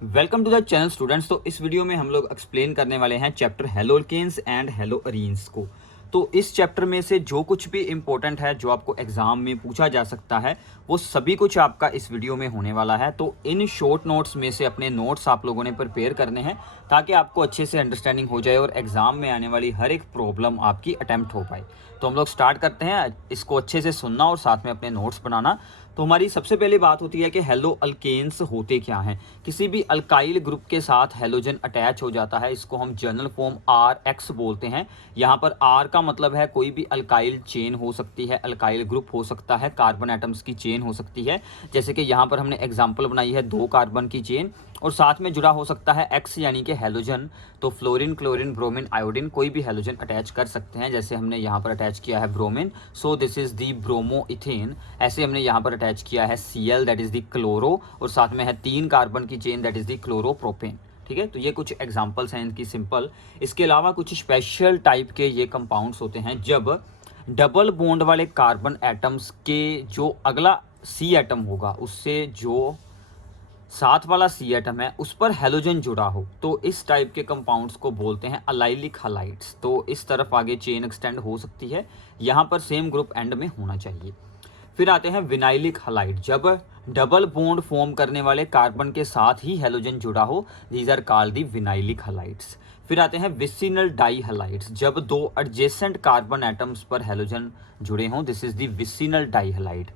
Welcome to the channel students. तो इस video में हम लोग एक्सप्लेन करने वाले हैं चैप्टर हेलोल्केन्स एंड हेलोअरीन्स को। तो इस चैप्टर में से जो कुछ भी इंपॉर्टेंट है, जो आपको एग्जाम में पूछा जा सकता है, वो सभी कुछ आपका इस वीडियो में होने वाला है। तो इन शॉर्ट नोट्स में से अपने नोट्स आप लोगों ने प्रिपेयर करने हैं ताकि आपको अच्छे से अंडरस्टैंडिंग हो जाए और एग्जाम में आने वाली हर एक प्रॉब्लम आपकी अटेम्प्ट हो पाए। तो हम लोग स्टार्ट करते हैं। इसको अच्छे से सुनना और साथ में अपने नोट्स बनाना। तो हमारी सबसे पहली बात होती है कि हेलो अल्केन्स होते क्या हैं। किसी भी अल्काइल ग्रुप के साथ हेलोजन अटैच हो जाता है, इसको हम जनरल फॉर्म RX बोलते हैं। यहाँ पर R का मतलब है कोई भी अल्काइल चेन हो सकती है, अल्काइल ग्रुप हो सकता है, कार्बन एटम्स की चेन हो सकती है। जैसे कि यहाँ पर हमने एग्जाम्पल बनाई है 2 कार्बन की चेन, और साथ में जुड़ा हो सकता है X यानी कि हेलोजन। तो फ्लोरीन, क्लोरीन, ब्रोमीन, आयोडीन कोई भी हेलोजन अटैच कर सकते हैं। जैसे हमने यहाँ पर अटैच किया है bromine, so this is the bromo ethane. ऐसे हमने यहाँ पर अटैच किया है Cl, that is the chloro, और साथ में है 3 कार्बन की chain, that is the chloropropane. ठीक है, तो ये कुछ एग्जांपल्स हैं इनकी सिंपल। इसके अलावा कुछ स्पेशल टाइप के ये कंपाउंड्स होते हैं जब डबल बॉन्ड वाले कार्बन एटम्स के जो अगला C एटम होगा, उससे जो साथ वाला C एटम है उस पर हेलोजन जुड़ा हो, तो इस टाइप के कंपाउंड्स को बोलते हैं अलाइलिक हलाइड्स। तो इस तरफ आगे चेन एक्सटेंड हो सकती है, यहाँ पर सेम ग्रुप एंड में होना चाहिए। फिर आते हैं विनाइलिक हलाइड। जब डबल बॉन्ड फॉर्म करने वाले कार्बन के साथ ही हेलोजन जुड़ा हो, these are called the vinylic halides. फिर आते हैं विसिनल डाई हलाइड्स। जब 2 एडजेसेंट कार्बन एटम्स पर हेलोजन जुड़े हों, this is the vicinal dihalide.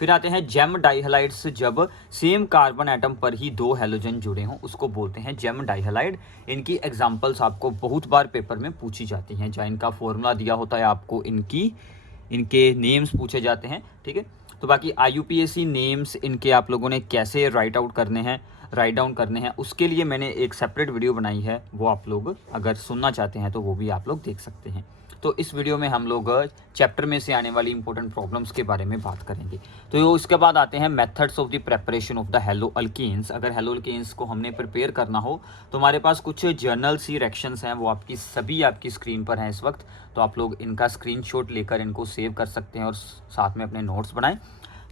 फिर आते हैं जेम डाइहलाइड्स। जब सेम कार्बन एटम पर ही 2 हेलोजन जुड़े हों, उसको बोलते हैं जेम डाइहलाइड। इनकी एग्जांपल्स आपको बहुत बार पेपर में पूछी जाती हैं, जहाँ इनका फॉर्मूला दिया होता है आपको इनके नेम्स पूछे जाते हैं। ठीक है, तो बाकी IUPAC नेम्स इनके आप लोगों ने कैसे राइट डाउन करने हैं, उसके लिए मैंने एक सेपरेट वीडियो बनाई है, वो आप लोग अगर सुनना चाहते हैं तो वो भी आप लोग देख सकते हैं। तो इस वीडियो में हम लोग चैप्टर में से आने वाली इंपॉर्टेंट प्रॉब्लम्स के बारे में बात करेंगे। तो इसके बाद आते हैं methods of the preparation of the haloalkanes. अगर हेलो अल्केन्स को हमने प्रिपेयर करना हो तो हमारे पास कुछ जर्नल सी रिएक्शंस हैं, वो आपकी स्क्रीन पर हैं इस वक्त। तो आप लोग इनका स्क्रीनशॉट लेकर इनको सेव कर सकते हैं और साथ में अपने नोट्स बनाएं।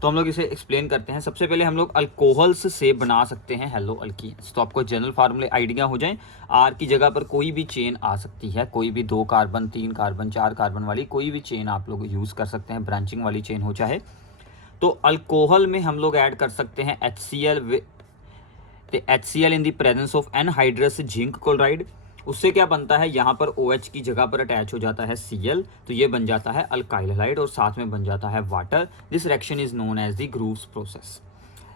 तो हम लोग इसे एक्सप्लेन करते हैं। सबसे पहले हम लोग अल्कोहल्स से बना सकते हैं हेलो अल्कीन्स। तो आपको जनरल फार्मूले आइडिया हो जाएं। R की जगह पर कोई भी चेन आ सकती है, कोई भी 2 कार्बन, 3 कार्बन, 4 कार्बन वाली कोई भी चेन आप लोग यूज़ कर सकते हैं, ब्रांचिंग वाली चेन हो चाहे। तो अल्कोहल में हम लोग ऐड कर सकते हैं HCl in the presence of anhydrous zinc chloride. उससे क्या बनता है, यहाँ पर OH की जगह पर अटैच हो जाता है Cl, तो ये बन जाता है अल्काइल हैलाइड और साथ में बन जाता है water. This reaction is known as the Groves process.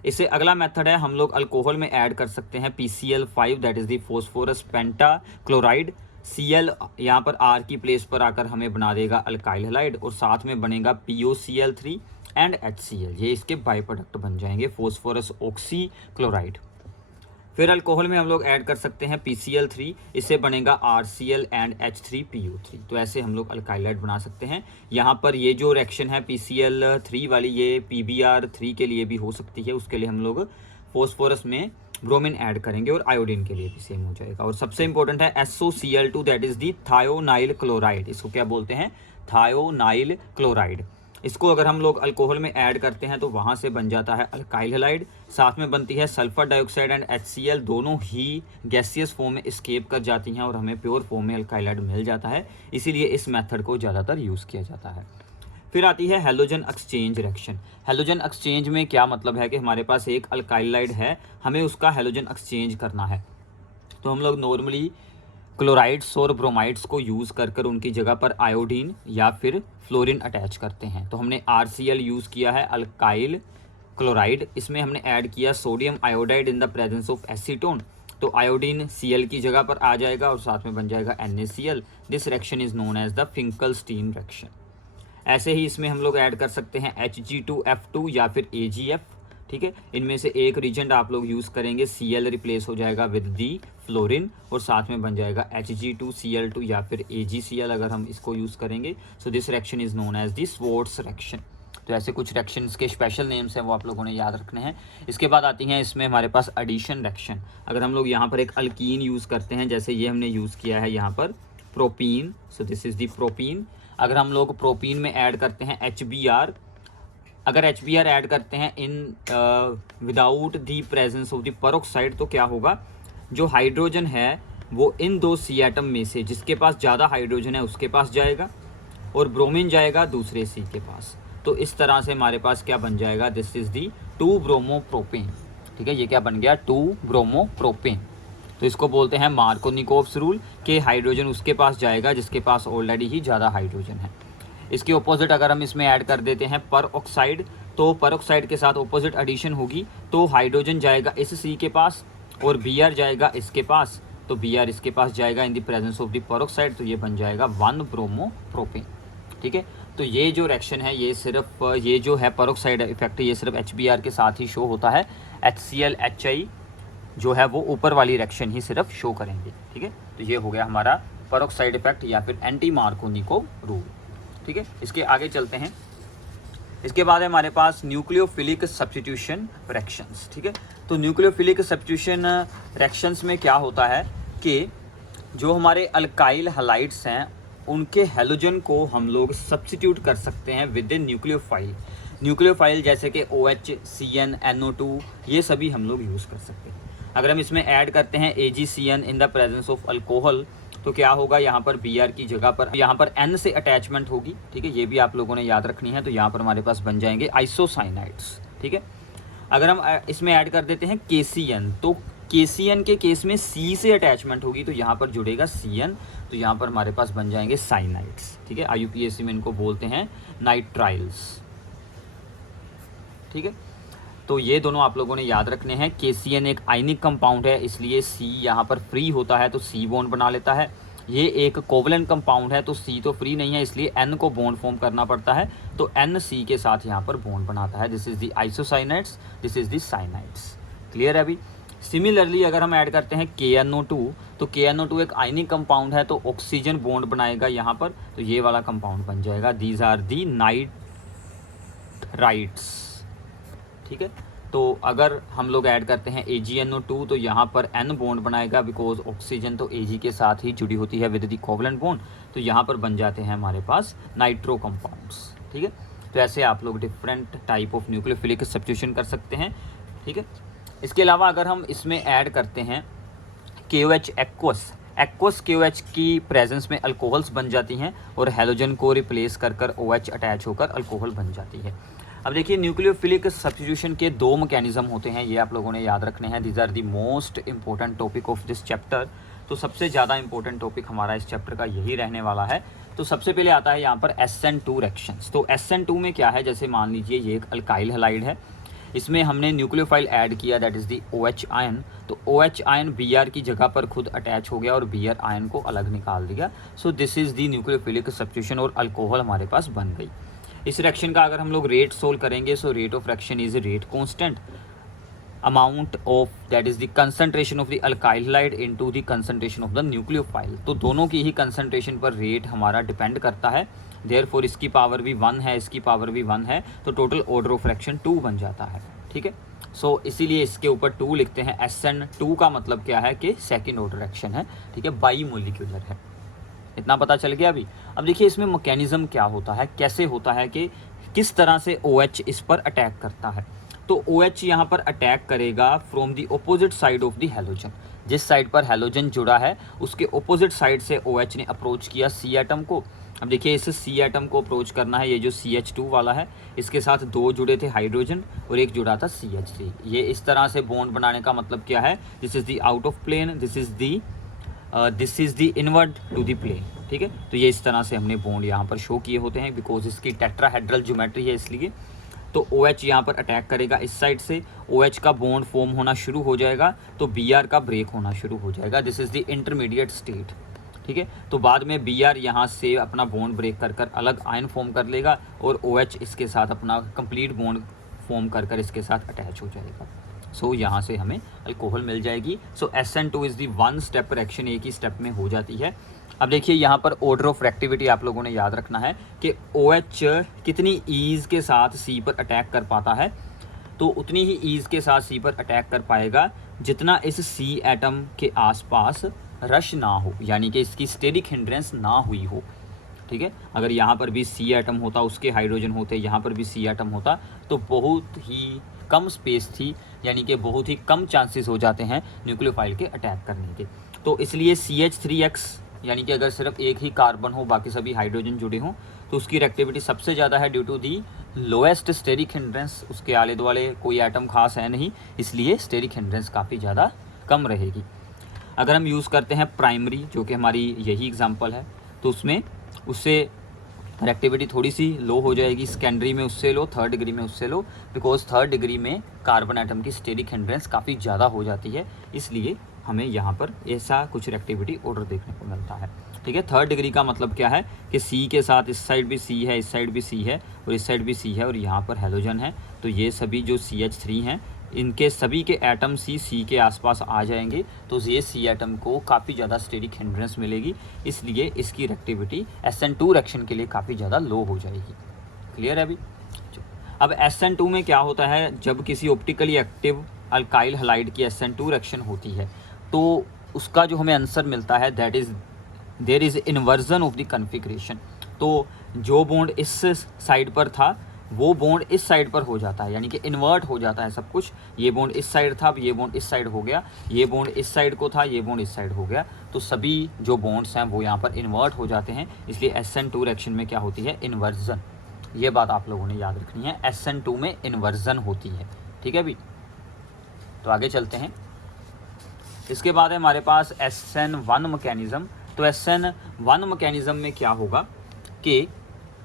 इससे अगला मेथड है, हम लोग अल्कोहल में ऐड कर सकते हैं PCl5, that is the phosphorus penta chloride. Cl यहाँ पर R की प्लेस पर आकर हमें बना देगा अल्काइल हैलाइड, और साथ में बनेगा POCl3 एंड HCl। ये इसके बाई प्रोडक्ट बन जाएंगे, फॉस्फोरस ऑक्सी क्लोराइड। फिर अल्कोहल में हम लोग ऐड कर सकते हैं PCl3, इससे बनेगा RCl एंड H3PO3। तो ऐसे हम लोग अल्काइलाइड बना सकते हैं। यहाँ पर ये जो रिएक्शन है PCl3 वाली, ये PBr3 के लिए भी हो सकती है। उसके लिए हम लोग फॉस्फोरस में ब्रोमीन ऐड करेंगे और आयोडीन के लिए भी सेम हो जाएगा। और सबसे इंपॉर्टेंट है SOCl2, that is the thionyl chloride. इसको क्या बोलते हैं, थायोनाइल क्लोराइड। इसको अगर हम लोग अल्कोहल में ऐड करते हैं तो वहाँ से बन जाता है अल्काइल हैलाइड। साथ में बनती है सल्फर डाइऑक्साइड एंड HCl, दोनों ही गैसियस फॉर्म में एस्केप कर जाती हैं और हमें प्योर फॉर्म में अल्काइल हैलाइड मिल जाता है। इसीलिए इस मेथड को ज़्यादातर यूज़ किया जाता है। फिर आती है halogen exchange reaction. Halogen exchange में क्या मतलब है कि हमारे पास एक अल्काइल हैलाइड है, हमें उसका हेलोजन एक्सचेंज करना है। तो हम लोग नॉर्मली क्लोराइड्स और ब्रोमाइड्स को यूज़ कर उनकी जगह पर आयोडीन या फिर फ्लोरीन अटैच करते हैं। तो हमने RCl यूज़ किया है, अल्काइल क्लोराइड। इसमें हमने ऐड किया sodium iodide in the presence of acetone, तो आयोडीन Cl की जगह पर आ जाएगा और साथ में बन जाएगा NaCl। This reaction is known as the Finkelstein reaction. ऐसे ही इसमें हम लोग ऐड कर सकते हैं Hg2F2 या फिर AgF। ठीक है, इनमें से एक रीजेंट आप लोग यूज़ करेंगे, Cl रिप्लेस हो जाएगा विद दी फ्लोरीन और साथ में बन जाएगा Hg2Cl2 या फिर AgCl अगर हम इसको यूज़ करेंगे। So this reaction is known as the Swarts reaction. तो ऐसे कुछ रिएक्शंस के स्पेशल नेम्स हैं, वो आप लोगों ने याद रखने हैं। इसके बाद आती हैं इसमें हमारे पास एडिशन रिएक्शन। अगर हम लोग यहाँ पर एक अल्कीन यूज़ करते हैं, जैसे ये हमने यूज़ किया है यहाँ पर propene, so this is the propene. अगर हम लोग प्रोपीन में ऐड करते हैं HBr, अगर HBr ऐड करते हैं in without the presence of the peroxide तो क्या होगा, जो हाइड्रोजन है वो इन दो सी एटम में से जिसके पास ज़्यादा हाइड्रोजन है उसके पास जाएगा और ब्रोमीन जाएगा दूसरे सी के पास। तो इस तरह से हमारे पास क्या बन जाएगा, दिस इज़ दी 2 ब्रोमोप्रोपेन। ठीक है, ये क्या बन गया, 2 ब्रोमोप्रोपेन। तो इसको बोलते हैं मार्कोनिकोव्स रूल कि हाइड्रोजन उसके पास जाएगा जिसके पास ऑलरेडी ही ज़्यादा हाइड्रोजन है। इसके ऑपोजिट अगर हम इसमें ऐड कर देते हैं पर ऑक्साइड, तो पर ऑक्साइड के साथ ऑपोजिट एडिशन होगी, तो हाइड्रोजन जाएगा इस सी के पास और Br जाएगा इसके पास, तो Br इसके पास जाएगा इन द प्रेजेंस ऑफ द पर ऑक्साइड, तो ये बन जाएगा 1 ब्रोमोप्रोपेन। ठीक है, तो ये जो रिएक्शन है ये सिर्फ ये जो है पर ऑक्साइड इफेक्ट ये सिर्फ HBr के साथ ही शो होता है, HCl HI जो है वो ऊपर वाली रिएक्शन ही सिर्फ शो करेंगे। ठीक है, तो ये हो गया हमारा पर ऑक्साइड इफेक्ट या फिर एंटी मार्कोनिकोव रूल। ठीक है, इसके आगे चलते हैं। इसके बाद है हमारे पास न्यूक्लियोफिलिक सब्स्टिट्यूशन रिएक्शंस। ठीक है, तो न्यूक्लियोफिलिक सब्स्टिट्यूशन रिएक्शंस में क्या होता है कि जो हमारे अल्काइल हैलाइड्स हैं उनके हैलोजन को हम लोग सब्स्टिट्यूट कर सकते हैं विद इन न्यूक्लियोफाइल। न्यूक्लियोफाइल जैसे कि OH, CN, NO2 ये सभी हम लोग यूज़ कर सकते हैं। अगर हम इसमें ऐड करते हैं AgCN in the presence of alcohol तो क्या होगा, यहाँ पर Br की जगह पर यहाँ पर N से अटैचमेंट होगी। ठीक है, ये भी आप लोगों ने याद रखनी है। तो यहाँ पर हमारे पास बन जाएंगे आइसोसाइनाइड्स। ठीक है, अगर हम इसमें ऐड कर देते हैं KCN तो KCN के केस में C से अटैचमेंट होगी, तो यहाँ पर जुड़ेगा CN, तो यहाँ पर हमारे पास बन जाएंगे साइनाइड्स। ठीक है, IUPAC में इनको बोलते हैं नाइट्राइल्स। ठीक है, तो ये दोनों आप लोगों ने याद रखने हैं। KCN एक आयनिक कंपाउंड है इसलिए C यहाँ पर फ्री होता है तो C बॉन्ड बना लेता है। ये एक कोवलेंट कंपाउंड है तो C तो फ्री नहीं है इसलिए N को बॉन्ड फॉर्म करना पड़ता है, तो N C के साथ यहाँ पर बॉन्ड बनाता है। This is the isocyanides, this is the cyanides. Clear है अभी। सिमिलरली अगर हम ऐड करते हैं KNO2 तो KNO2 एक आयनिक कंपाउंड है तो ऑक्सीजन बॉन्ड बनाएगा यहाँ पर, तो ये वाला कंपाउंड बन जाएगा। These are the nitrites. ठीक है, तो अगर हम लोग ऐड करते हैं AgNO2 तो यहाँ पर N बॉन्ड बनाएगा बिकॉज ऑक्सीजन तो Ag के साथ ही जुड़ी होती है विद द कोवलेंट बॉन्ड, तो यहाँ पर बन जाते हैं हमारे पास नाइट्रो कंपाउंड्स। ठीक है, तो ऐसे आप लोग different type of nucleophilic substitution कर सकते हैं। ठीक है, इसके अलावा अगर हम इसमें ऐड करते हैं KOH एक्वस KOH की प्रेजेंस में अल्कोहल्स बन जाती हैं और हैलोजन को रिप्लेस कर OH अटैच होकर अल्कोहल बन जाती है। अब देखिए न्यूक्लियोफिलिक सब्स्टिट्यूशन के 2 मैकेनिज्म होते हैं, ये आप लोगों ने याद रखने हैं। These are the most important topic of this chapter. तो सबसे ज़्यादा इंपॉर्टेंट टॉपिक हमारा इस चैप्टर का यही रहने वाला है। तो सबसे पहले आता है यहाँ पर SN2 रिएक्शंस। तो SN2 में क्या है, जैसे मान लीजिए ये एक अल्काइल हैलाइड है, इसमें हमने न्यूक्लियोफाइल ऐड किया that is the OH ion, तो OH आयन Br की जगह पर खुद अटैच हो गया और Br आयन को अलग निकाल दिया। सो this is the nucleophilic substitution और अल्कोहल हमारे पास बन गई। इस रिएक्शन का अगर हम लोग रेट सोल्व करेंगे so rate of reaction is rate constant amount of that is the concentration of the alkyl halide into the concentration of the nucleophile. तो दोनों की ही कंसंट्रेशन पर रेट हमारा डिपेंड करता है। देयरफॉर इसकी पावर भी 1 है, इसकी पावर भी 1 है, तो टोटल ऑर्डर ऑफ रिएक्शन 2 बन जाता है। ठीक है, सो इसीलिए इसके ऊपर 2 लिखते हैं। SN2 का मतलब क्या है कि सेकेंड ऑर्डर रिएक्शन है। ठीक है, बाई मोलिक्यूलर है, इतना पता चल गया अभी। अब देखिए इसमें मैकेनिज्म क्या होता है, कैसे होता है कि किस तरह से OH इस पर अटैक करता है। तो OH यहाँ पर अटैक करेगा from the opposite side of the halogen. जिस साइड पर हैलोजन जुड़ा है उसके ऑपोजिट साइड से OH ने अप्रोच किया C एटम को। अब देखिए इस C एटम को अप्रोच करना है, ये जो CH2 वाला है इसके साथ 2 जुड़े थे हाइड्रोजन और एक जुड़ा था CH3। ये इस तरह से बॉन्ड बनाने का मतलब क्या है, this is the out of plane, this is the invert to the plane. ठीक है, तो ये इस तरह से हमने बॉन्ड यहाँ पर शो किए होते हैं बिकॉज इसकी टेट्राहेड्रल ज्योमेट्री है इसलिए। तो OH यहाँ पर अटैक करेगा इस साइड से, OH का बॉन्ड फॉर्म होना शुरू हो जाएगा तो Br का ब्रेक होना शुरू हो जाएगा। This is the intermediate state. ठीक है, तो बाद में Br यहाँ से अपना बॉन्ड ब्रेक कर अलग आयन फॉर्म कर लेगा और OH इसके साथ अपना कंप्लीट बॉन्ड फॉर्म कर इसके साथ अटैच हो जाएगा। सो यहाँ से हमें अल्कोहल मिल जाएगी। सो SN2 is the 1 step reaction, एक ही स्टेप में हो जाती है। अब देखिए यहाँ पर ऑर्डर ऑफ रिएक्टिविटी आप लोगों ने याद रखना है कि OH कितनी ईज़ के साथ C पर अटैक कर पाता है, तो उतनी ही ईज़ के साथ C पर अटैक कर पाएगा जितना इस C एटम के आसपास रश ना हो, यानी कि इसकी स्टेरिक हिंड्रेंस ना हुई हो। ठीक है। अगर यहाँ पर भी C एटम होता, उसके हाइड्रोजन होते, यहाँ पर भी C एटम होता, तो बहुत ही कम स्पेस थी, यानी कि बहुत ही कम चांसेस हो जाते हैं न्यूक्लियोफाइल के अटैक करने के। तो इसलिए CH3X यानी कि अगर सिर्फ एक ही कार्बन हो, बाकी सभी हाइड्रोजन जुड़े हों, तो उसकी रिएक्टिविटी सबसे ज़्यादा है due to the lowest steric hindrance. उसके आले दुआले कोई एटम खास है नहीं, इसलिए स्टेरिक हिंड्रेंस काफ़ी ज़्यादा कम रहेगी। अगर हम यूज़ करते हैं प्राइमरी, जो कि हमारी यही एग्जांपल है, तो उसमें उससे रिएक्टिविटी थोड़ी सी लो हो जाएगी, सेकेंडरी में उससे लो, थर्ड डिग्री में उससे लो, बिकॉज थर्ड डिग्री में कार्बन एटम की स्टेरिक हिंड्रेंस काफ़ी ज़्यादा हो जाती है, इसलिए हमें यहाँ पर ऐसा कुछ रिएक्टिविटी ऑर्डर देखने को मिलता है। ठीक है, थर्ड डिग्री का मतलब क्या है कि C के साथ इस साइड भी C है, इस साइड भी C है और इस साइड भी C है और यहाँ पर हैलोजन है, तो ये सभी जो CH3 हैं, इनके सभी के एटम C के आसपास आ जाएंगे, तो ये C एटम को काफ़ी ज़्यादा स्टेरिक हिंड्रेंस मिलेगी, इसलिए इसकी रिएक्टिविटी SN2 रिएक्शन के लिए काफ़ी ज़्यादा लो हो जाएगी। क्लियर है अभी? अब SN2 में क्या होता है, जब किसी ऑप्टिकली एक्टिव अल्काइल हैलाइड की SN2 रिएक्शन होती है, तो उसका जो हमें आंसर मिलता है that is there is inversion of the configuration. तो जो बॉन्ड इस साइड पर था वो बॉन्ड इस साइड पर हो जाता है, यानी कि इन्वर्ट हो जाता है सब कुछ। ये बॉन्ड इस साइड था, अब ये बॉन्ड इस साइड हो गया, ये बॉन्ड इस साइड को था, ये बॉन्ड इस साइड हो गया, तो सभी जो बॉन्ड्स हैं वो यहाँ पर इन्वर्ट हो जाते हैं, इसलिए SN2 रिएक्शन में क्या होती है, इन्वर्जन। ये बात आप लोगों ने याद रखनी है, SN2 में इन्वर्जन होती है। ठीक है अभी, तो आगे चलते हैं। इसके बाद है हमारे पास SN1 मैकेनिज़्म। तो SN1 मैकेनिज़्म में क्या होगा कि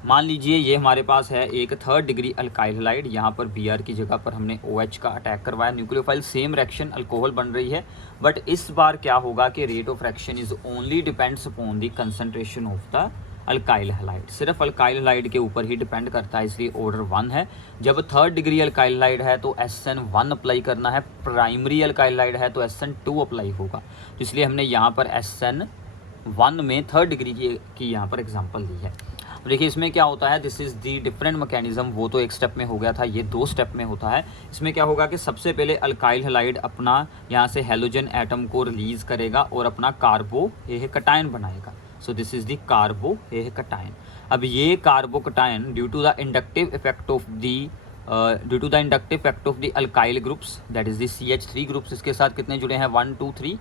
मान लीजिए ये हमारे पास है एक थर्ड डिग्री अल्काइल हैलाइड, यहाँ पर Br की जगह पर हमने OH का अटैक करवाया, न्यूक्लियोफाइल सेम रिएक्शन अल्कोहल बन रही है, बट इस बार क्या होगा कि rate of reaction is only depends upon the concentration of the alkyl halide. सिर्फ अल्काइल हैलाइड के ऊपर ही डिपेंड करता है, इसलिए ऑर्डर 1 है। जब थर्ड डिग्री अल्काइल हैलाइड है तो SN1 अप्लाई करना है, प्राइमरी अल्काइल हैलाइड है तो SN2 अप्लाई होगा, तो इसलिए हमने यहाँ पर SN1 में थर्ड डिग्री की यहाँ पर एग्जाम्पल दी है। देखिए इसमें क्या होता है, this is the different mechanism. वो तो एक स्टेप में हो गया था, ये 2 स्टेप में होता है। इसमें क्या होगा कि सबसे पहले अल्काइल हैलाइड अपना यहाँ से हैलोजन एटम को रिलीज़ करेगा और अपना कार्बोकटायन बनाएगा। So this is the carbocation. अब ये carbocation due to the inductive effect of the alkyl groups, that is the CH3 groups, इसके साथ कितने जुड़े हैं, 1 2 3,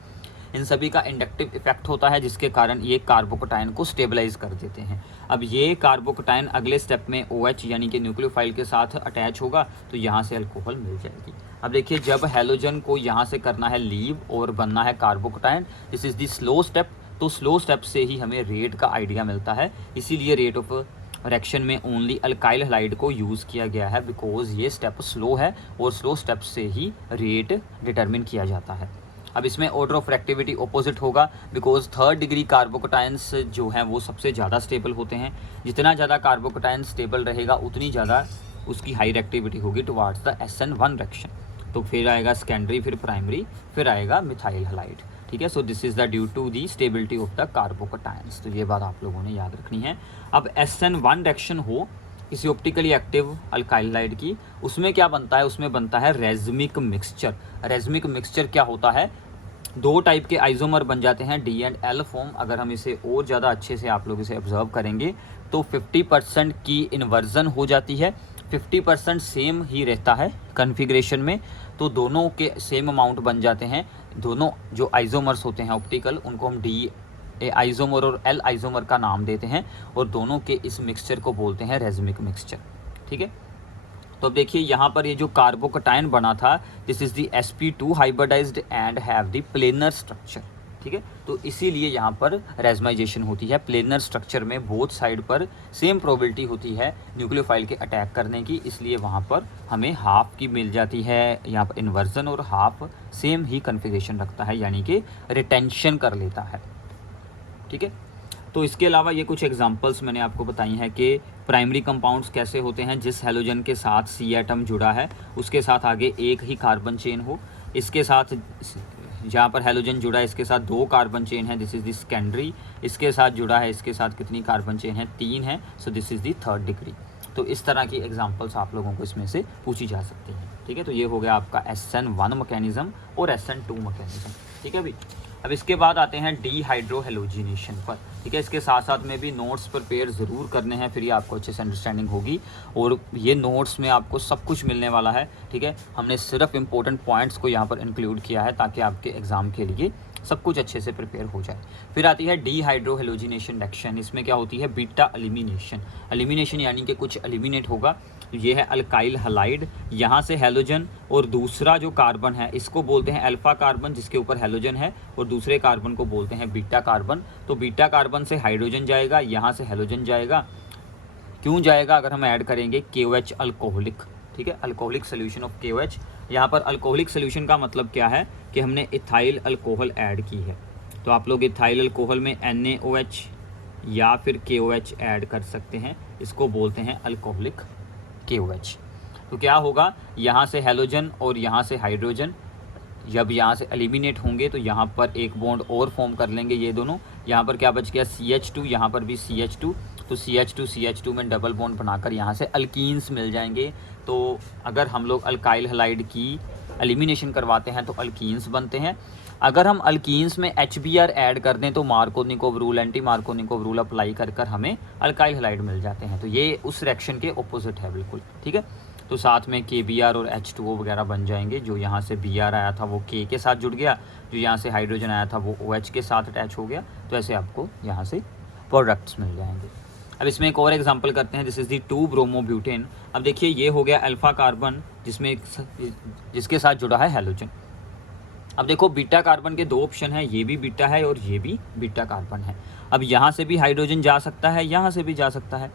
इन सभी का इंडक्टिव इफेक्ट होता है, जिसके कारण ये कार्बोकटायन को स्टेबलाइज कर देते हैं। अब ये कार्बोकटायन अगले स्टेप में OH यानी कि न्यूक्लियोफाइल के साथ अटैच होगा, तो यहाँ से अल्कोहल मिल जाएगी। अब देखिए जब हैलोजन को यहाँ से करना है लीव और बनना है carbocation, this is the slow step, तो स्लो स्टेप से ही हमें रेट का आइडिया मिलता है, इसीलिए रेट ऑफ रिएक्शन में ओनली अल्काइल हैलाइड को यूज़ किया गया है, बिकॉज ये स्टेप स्लो है और स्लो स्टेप से ही रेट डिटरमिन किया जाता है। अब इसमें ऑर्डर ऑफ रिएक्टिविटी ऑपोजिट होगा, बिकॉज थर्ड डिग्री कार्बोकटायंस जो हैं वो सबसे ज़्यादा स्टेबल होते हैं। जितना ज़्यादा कार्बोकटायन स्टेबल रहेगा उतनी ज़्यादा उसकी हाई रिएक्टिविटी होगी टुवार्ड्स द SN1 रिएक्शन। तो फिर आएगा सेकेंडरी, फिर प्राइमरी, फिर आएगा मिथाइल हैलाइड। ठीक है, so this is the due to the stability of the carbocations. तो ये बात आप लोगों ने याद रखनी है। अब SN1 रिएक्शन हो किसी ऑप्टिकली एक्टिव अल्काइल हैलाइड की, उसमें क्या बनता है, उसमें बनता है रेज़मिक मिक्सचर। रेज़मिक मिक्सचर क्या होता है, 2 टाइप के आइसोमर बन जाते हैं, D एंड L फॉर्म। अगर हम इसे और ज़्यादा अच्छे से आप लोग इसे ऑब्जर्व करेंगे तो 50% की इन्वर्जन हो जाती है, 50% सेम ही रहता है कन्फिग्रेशन में, तो दोनों के सेम अमाउंट बन जाते हैं। दोनों जो आइसोमर्स होते हैं ऑप्टिकल, उनको हम D आइसोमर और L आइसोमर का नाम देते हैं, और दोनों के इस मिक्सचर को बोलते हैं रेज़मिक मिक्सचर। ठीक है, तो अब देखिए यहाँ पर ये जो कार्बोकटायन बना था, this is the sp2 hybridised and have the planar structure. ठीक है, तो इसीलिए यहाँ पर रेजमाइजेशन होती है। प्लेनर स्ट्रक्चर में बोथ साइड पर सेम प्रोबेबिलिटी होती है न्यूक्लियोफाइल के अटैक करने की, इसलिए वहाँ पर हमें हाफ की मिल जाती है यहाँ पर इन्वर्जन, और हाफ सेम ही कन्फिग्रेशन रखता है, यानी कि रिटेंशन कर लेता है। ठीक है, तो इसके अलावा ये कुछ एग्जांपल्स मैंने आपको बताई हैं कि प्राइमरी कंपाउंड्स कैसे होते हैं। जिस हैलोजन के साथ C एटम जुड़ा है उसके साथ आगे एक ही कार्बन चेन हो, इसके साथ जहाँ पर हैलोजन जुड़ा है इसके साथ 2 कार्बन चेन है, दिस इज़ दी सेकेंडरी। इसके साथ जुड़ा है, इसके साथ कितनी कार्बन चेन है, 3 है, so this is the third degree. तो इस तरह की एग्जांपल्स आप लोगों को इसमें से पूछी जा सकती हैं। ठीक है, तो ये हो गया आपका SN1 मैकेनिज़्म और SN2 मैकेनिज़्म। ठीक है अभी, अब इसके बाद आते हैं डीहाइड्रोहेलोजिनेशन पर, ठीक है। इसके साथ साथ में भी नोट्स प्रिपेयर ज़रूर करने हैं, फिर ये आपको अच्छे से अंडरस्टैंडिंग होगी। और ये नोट्स में आपको सब कुछ मिलने वाला है, ठीक है। हमने सिर्फ इंपॉर्टेंट पॉइंट्स को यहाँ पर इंक्लूड किया है ताकि आपके एग्ज़ाम के लिए सब कुछ अच्छे से प्रिपेयर हो जाए। फिर आती है डीहाइड्रोहेलोजिनेशन रिएक्शन। इसमें क्या होती है, बीटा एलिमिनेशन। एलिमिनेशन यानी कि कुछ एलिमिनेट होगा। ये है अल्काइल हैलाइड, यहाँ से हैलोजन और दूसरा जो कार्बन है इसको बोलते हैं अल्फा कार्बन जिसके ऊपर हैलोजन है, और दूसरे कार्बन को बोलते हैं बीटा कार्बन। तो बीटा कार्बन से हाइड्रोजन जाएगा, यहाँ से हैलोजन जाएगा। क्यों जाएगा, अगर हम ऐड करेंगे KOH अल्कोहलिक, ठीक है, अल्कोहलिक सोल्यूशन ऑफ KOH। यहाँ पर अल्कोहलिक सोल्यूशन का मतलब क्या है कि हमने इथाइल अल्कोहल ऐड की है। तो आप लोग इथाइल अल्कोहल में NaOH या फिर KOH ऐड कर सकते हैं, इसको बोलते हैं अल्कोहलिक KOH। तो क्या होगा, यहाँ से हैलोजन और यहाँ से हाइड्रोजन जब यहाँ से एलिमिनेट होंगे तो यहाँ पर एक बॉन्ड और फॉर्म कर लेंगे ये दोनों। यहाँ पर क्या बच गया, CH2, यहाँ पर भी CH2। तो CH2 में डबल बॉन्ड बनाकर यहाँ से अल्कीन्स मिल जाएंगे। तो अगर हम लोग अल्काइल हैलाइड की एलिमिनेशन करवाते हैं तो अल्कीन्स बनते हैं। अगर हम अल्कीन्स में HBr ऐड कर दें तो Markovnikov rule, anti Markovnikov rule apply कर कर हमें अल्काइल हैलाइड मिल जाते हैं। तो ये उस रिएक्शन के ऑपोजिट है बिल्कुल, ठीक है। तो साथ में KBr और H2O वगैरह बन जाएंगे। जो यहाँ से Br आया था वो K के साथ जुड़ गया, जो यहाँ से हाइड्रोजन आया था वो OH के साथ अटैच हो गया। तो ऐसे आपको यहाँ से प्रोडक्ट्स मिल जाएंगे। अब इसमें एक और एग्जांपल करते हैं, दिस इज़ दी 2-ब्रोमोब्यूटेन। अब देखिए ये हो गया अल्फा कार्बन जिसके साथ जुड़ा है हैलोजन। अब देखो बीटा कार्बन के 2 ऑप्शन हैं, ये भी बीटा है और ये भी बीटा कार्बन है। अब यहाँ से भी हाइड्रोजन जा सकता है, यहाँ से भी जा सकता है।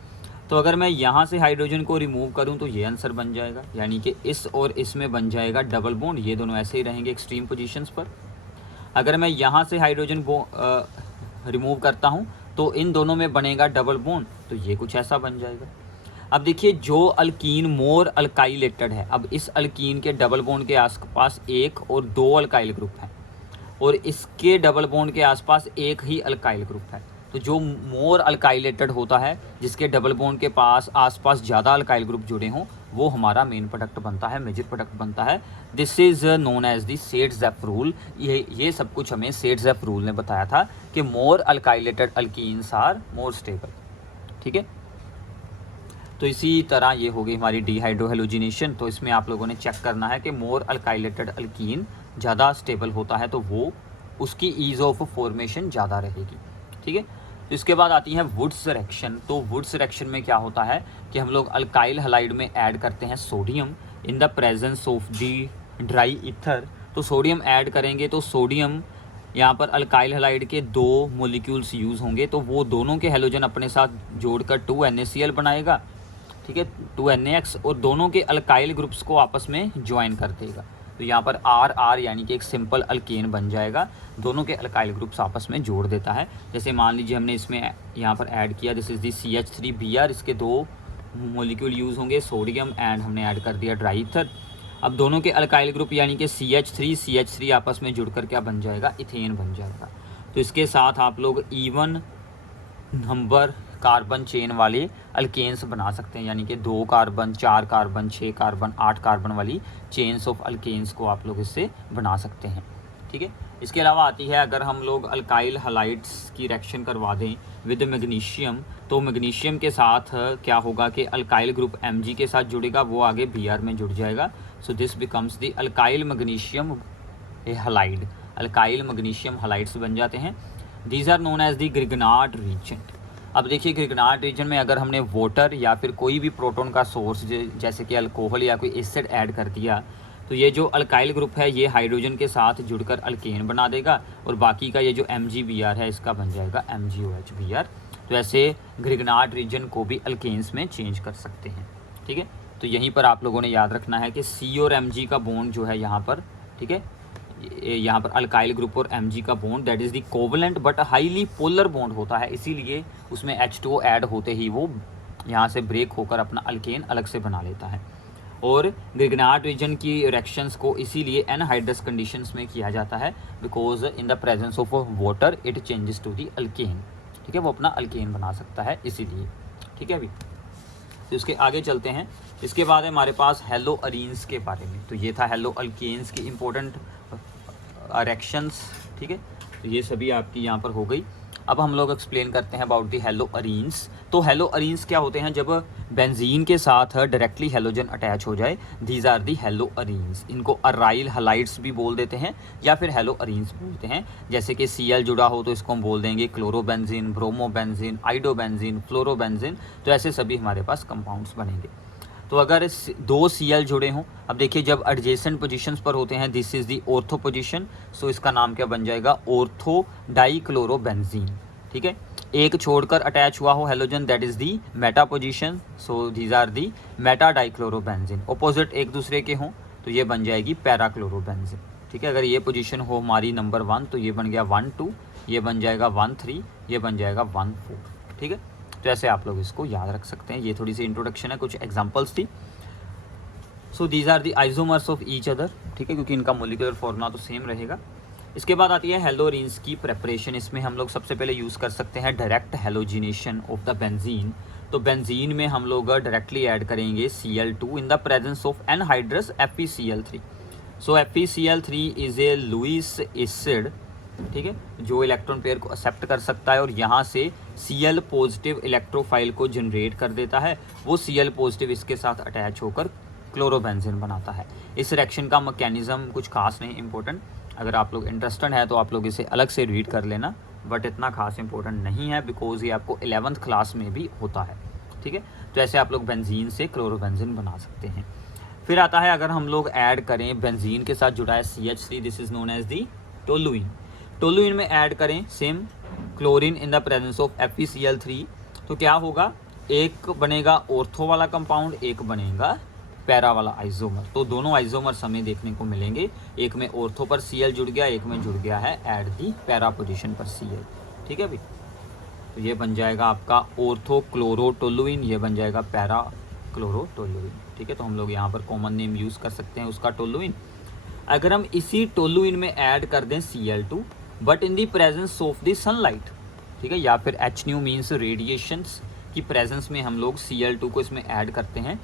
तो अगर मैं यहाँ से हाइड्रोजन को रिमूव करूँ तो ये आंसर बन जाएगा, यानी कि इस और इसमें बन जाएगा डबल बॉन्ड। ये दोनों ऐसे ही रहेंगे एक्सट्रीम पोजीशंस पर। अगर मैं यहाँ से हाइड्रोजन रिमूव करता हूँ तो इन दोनों में बनेगा डबल बॉन्ड, तो ये कुछ ऐसा बन जाएगा। अब देखिए जो अल्कीन मोर अल्काइलेटेड है, अब इस अल्कीन के डबल बॉन्ड के आसपास 1 और 2 अल्काइल ग्रुप हैं और इसके डबल बॉन्ड के आसपास एक ही अल्काइल ग्रुप है। तो जो मोर अल्काइलेटेड होता है, जिसके डबल बॉन्ड के पास आसपास ज़्यादा अल्काइल ग्रुप जुड़े हों, वो हमारा मेन प्रोडक्ट बनता है, मेजर प्रोडक्ट बनता है। This is known as the Saytzeff rule. ये सब कुछ हमें सेट-ज़ेफ रूल ने बताया था कि मोर अल्काइलेटेड अल्कीन्स आर मोर स्टेबल, ठीक है। तो इसी तरह ये हो गई हमारी डीहाइड्रोहेलोजिनेशन। तो इसमें आप लोगों ने चेक करना है कि मोर अल्काइलेटेड अल्कीन ज़्यादा स्टेबल होता है तो वो उसकी ईज़ ऑफ फॉर्मेशन ज़्यादा रहेगी, ठीक है। तो इसके बाद आती है वुड्स रिएक्शन। तो वुड्स रिएक्शन में क्या होता है कि हम लोग अल्काइल हैलाइड में ऐड करते हैं sodium in the presence of the dry ether. तो सोडियम ऐड करेंगे तो सोडियम यहाँ पर अल्काइल हैलाइड के 2 मॉलिक्यूल्स यूज़ होंगे, तो वो दोनों के हैलोजन अपने साथ जोड़कर 2NaCl बनाएगा, ठीक है, 2NaX, और दोनों के अल्काइल ग्रुप्स को आपस में ज्वाइन कर देगा। तो यहाँ पर RR यानी कि एक सिंपल अल्केन बन जाएगा, दोनों के अल्काइल ग्रुप्स आपस में जोड़ देता है। जैसे मान लीजिए हमने इसमें यहाँ पर ऐड किया, दिस इज़ दी CH3Br, इसके 2 मॉलिक्यूल यूज़ होंगे सोडियम एंड हमने ऐड कर दिया ड्राई ईथर। अब दोनों के अल्काइल ग्रुप यानी कि CH3 आपस में जुड़कर क्या बन जाएगा, इथेन बन जाएगा। तो इसके साथ आप लोग इवन नंबर कार्बन चेन वाले अल्केन्स बना सकते हैं, यानी कि 2 कार्बन, 4 कार्बन, 6 कार्बन, 8 कार्बन वाली चेन्स ऑफ अल्केन्स को आप लोग इससे बना सकते हैं, ठीक है। इसके अलावा आती है अगर हम लोग अल्काइल हैलाइड्स की रिएक्शन करवा दें विद मैग्नीशियम, तो मैग्नीशियम के साथ क्या होगा कि अल्काइल ग्रुप Mg के साथ जुड़ेगा, वो आगे Br में जुड़ जाएगा। So this becomes the alkyl magnesium halide. Alkyl magnesium halides बन जाते हैं। These are known as the Grignard reagent. अब देखिए ग्रिगनार्ड रीजन में अगर हमने वाटर या फिर कोई भी प्रोटॉन का सोर्स जैसे कि अल्कोहल या कोई एसिड ऐड कर दिया, तो ये जो अल्काइल ग्रुप है ये हाइड्रोजन के साथ जुड़कर अल्केन बना देगा, और बाकी का ये जो MgBr है इसका बन जाएगा MgOH-Br। तो ऐसे ग्रिगनार्ड रीजन को भी अल्केन्स में चेंज कर सकते हैं, ठीक है। तो यहीं पर आप लोगों ने याद रखना है कि C और Mg का बॉन्ड जो है यहाँ पर, ठीक है, यहाँ पर अल्काइल ग्रुप और Mg का bond that is the covalent but highly polar bond होता है, इसीलिए उसमें H2O ऐड होते ही वो यहाँ से ब्रेक होकर अपना अल्केन अलग से बना लेता है। और ग्रिगनार्ड रीजन की रिएक्शंस को इसीलिए एनहाइड्रस कंडीशंस में किया जाता है, because in the presence of water it changes to the alkane, ठीक है, वो अपना अल्केन बना सकता है इसीलिए, ठीक है। अभी तो इसके आगे चलते हैं। इसके बाद है हमारे पास हेलो अरीन्स के बारे में। तो ये था हेलो अल्केन्स की इम्पोर्टेंट रिएक्शंस, ठीक है। तो ये सभी आपकी यहाँ पर हो गई। अब हम लोग एक्सप्लेन करते हैं अबाउट दी हेलो अरीन्स। तो हेलो अरीन्स क्या होते हैं? जब बेंजीन के साथ डायरेक्टली हेलोजन अटैच हो जाए, these are the haloarenes. इनको अराइल हलाइड्स भी बोल देते हैं या फिर हेलो अरीन्स बोलते हैं। जैसे कि Cl जुड़ा हो तो इसको हम बोल देंगे क्लोरोबेंजीन, ब्रोमोबेंजीन, आइडोबेंजीन, फ्लोरोबेंजीन। तो ऐसे सभी हमारे पास कंपाउंड्स बनेंगे। तो अगर 2 Cl जुड़े हों, अब देखिए जब एडजेसेंट पोजीशंस पर होते हैं, this is the ortho position, so इसका नाम क्या बन जाएगा? Ortho dichlorobenzene. ठीक है, एक छोड़कर अटैच हुआ हो halogen, that is the meta position, so these are the meta dichlorobenzene. Opposite एक दूसरे के हों तो ये बन जाएगी पैराक्लोरोबेंजीन। ठीक है, अगर ये पोजीशन हो हमारी नंबर 1 तो ये बन गया 1 2, ये बन जाएगा 1 3, ये बन जाएगा 1 4। ठीक है, तो ऐसे आप लोग इसको याद रख सकते हैं। ये थोड़ी सी इंट्रोडक्शन है, कुछ एग्जांपल्स थी। So these are the isomers of each other. ठीक है, क्योंकि इनका मोलिकुलर फॉर्मूला तो सेम रहेगा। इसके बाद आती है हेलोरीन्स की प्रेपरेशन। इसमें हम लोग सबसे पहले यूज़ कर सकते हैं direct halogenation of the benzene. तो बेंजीन में हम लोग डायरेक्टली ऐड करेंगे Cl2 in the presence of anhydrous FeCl3। So FeCl3 is a Lewis acid, ठीक है, जो इलेक्ट्रॉन पेयर को एक्सेप्ट कर सकता है और यहाँ से Cl पॉजिटिव इलेक्ट्रोफाइल को जनरेट कर देता है। वो Cl पॉजिटिव इसके साथ अटैच होकर क्लोरोबेंजीन बनाता है। इस रिएक्शन का मैकेनिज्म कुछ खास नहीं इंपॉर्टेंट, अगर आप लोग इंटरेस्टेड है तो आप लोग इसे अलग से रीड कर लेना, बट इतना खास इंपॉर्टेंट नहीं है बिकॉज ये आपको 11th क्लास में भी होता है। ठीक है, तो ऐसे आप लोग बेंजीन से क्लोरोबेंजीन बना सकते हैं। फिर आता है अगर हम लोग ऐड करें बेंजीन के साथ जुड़ा है CH3, this is known as the toluene. Toluene में ऐड करें same chlorine in the presence of FeCl3, तो क्या होगा? एक बनेगा ऑर्थो वाला कंपाउंड, एक बनेगा पैरा वाला आइसोमर। तो दोनों आइसोमर्स हमें देखने को मिलेंगे, एक में ऑर्थो पर Cl जुड़ गया, एक में जुड़ गया है एट दी पैरा पोजीशन पर Cl। ठीक है भाई, तो ये बन जाएगा आपका ऑर्थो क्लोरोटोलुइन, ये बन जाएगा पैरा क्लोरोटोलुइन। ठीक है, तो हम लोग यहाँ पर कॉमन नेम यूज़ कर सकते हैं उसका टोलुइन। अगर हम इसी टोलुइन में ऐड कर दें Cl2 but in the presence of the sunlight, ठीक है, या फिर Hν मीन्स रेडिएशंस की प्रेजेंस में हम लोग Cl2 को इसमें ऐड करते हैं,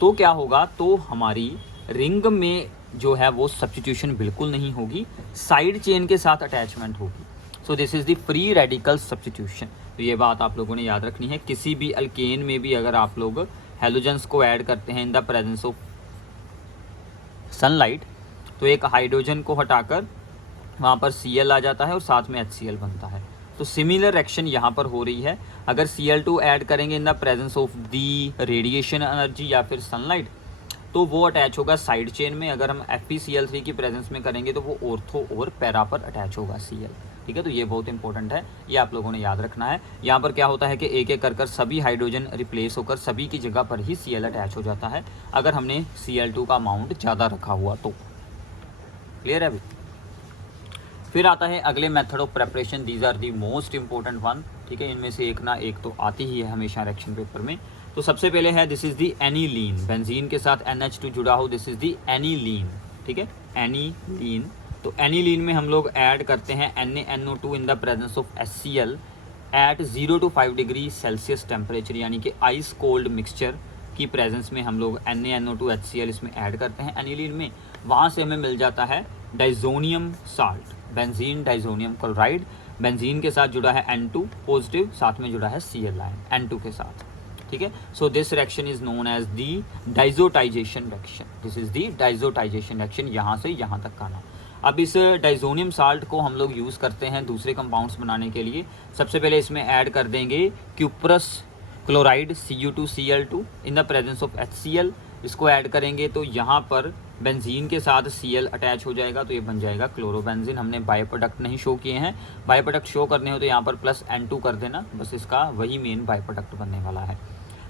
तो क्या होगा? तो हमारी रिंग में जो है वो सब्स्टिट्यूशन बिल्कुल नहीं होगी, साइड चेन के साथ अटैचमेंट होगी। सो this is the free radical substitution. तो ये बात आप लोगों ने याद रखनी है। किसी भी अल्केन में भी अगर आप लोग हेलोजेंस को ऐड करते हैं इन द प्रेजेंस ऑफ सनलाइट, तो एक हाइड्रोजन को हटाकर वहाँ पर Cl आ जाता है और साथ में HCl बनता है। तो सिमिलर रिएक्शन यहाँ पर हो रही है। अगर Cl2 ऐड करेंगे इन the presence of the radiation energy या फिर सनलाइट, तो वो अटैच होगा साइड चेन में। अगर हम FeCl3 की प्रेजेंस में करेंगे तो वो ऑर्थो और पैरा पर अटैच होगा Cl। ठीक है, तो ये बहुत इंपॉर्टेंट है, ये आप लोगों ने याद रखना है। यहाँ पर क्या होता है कि एक एक कर सभी हाइड्रोजन रिप्लेस होकर सभी की जगह पर ही Cl अटैच हो जाता है अगर हमने Cl2 का अमाउंट ज़्यादा रखा हुआ तो। क्लियर है अभी? फिर आता है अगले method of preparation, these are the most important one. ठीक है, इनमें से एक ना एक तो आती ही है हमेशा रिएक्शन पेपर में। तो सबसे पहले है this is the aniline. Benzene के साथ NH2 जुड़ा हो, दिस इज़ दी एनिलीन। ठीक है, एनिलीन। तो एनिलीन में हम लोग ऐड करते हैं NaNO2 in the presence of HCl at 0 to 5 degree Celsius temperature, यानी कि आइस कोल्ड मिक्सचर की प्रेजेंस में हम लोग NaNO2 HCl इसमें ऐड करते हैं एनिलीन में। वहाँ से हमें मिल जाता है diazonium salt, benzene diazonium chloride. Benzene के साथ जुड़ा है N2 पॉजिटिव, साथ में जुड़ा है Cl आयन N2 के साथ। ठीक है, so this reaction is known as the diazotisation reaction. This is the diazotisation reaction, यहाँ से यहाँ तक का नाम। अब इस डाइजोनियम साल्ट को हम लोग यूज़ करते हैं दूसरे कंपाउंड्स बनाने के लिए। सबसे पहले इसमें ऐड कर देंगे cuprous chloride Cu2Cl2 in the presence of HCl। इसको ऐड करेंगे तो यहाँ पर बेंजीन के साथ Cl अटैच हो जाएगा, तो ये बन जाएगा क्लोरोबेंजीन। हमने बाय प्रोडक्ट नहीं शो किए हैं, बाय प्रोडक्ट शो करने हो तो यहाँ पर प्लस N2 कर देना, बस इसका वही मेन बाय प्रोडक्ट बनने वाला है।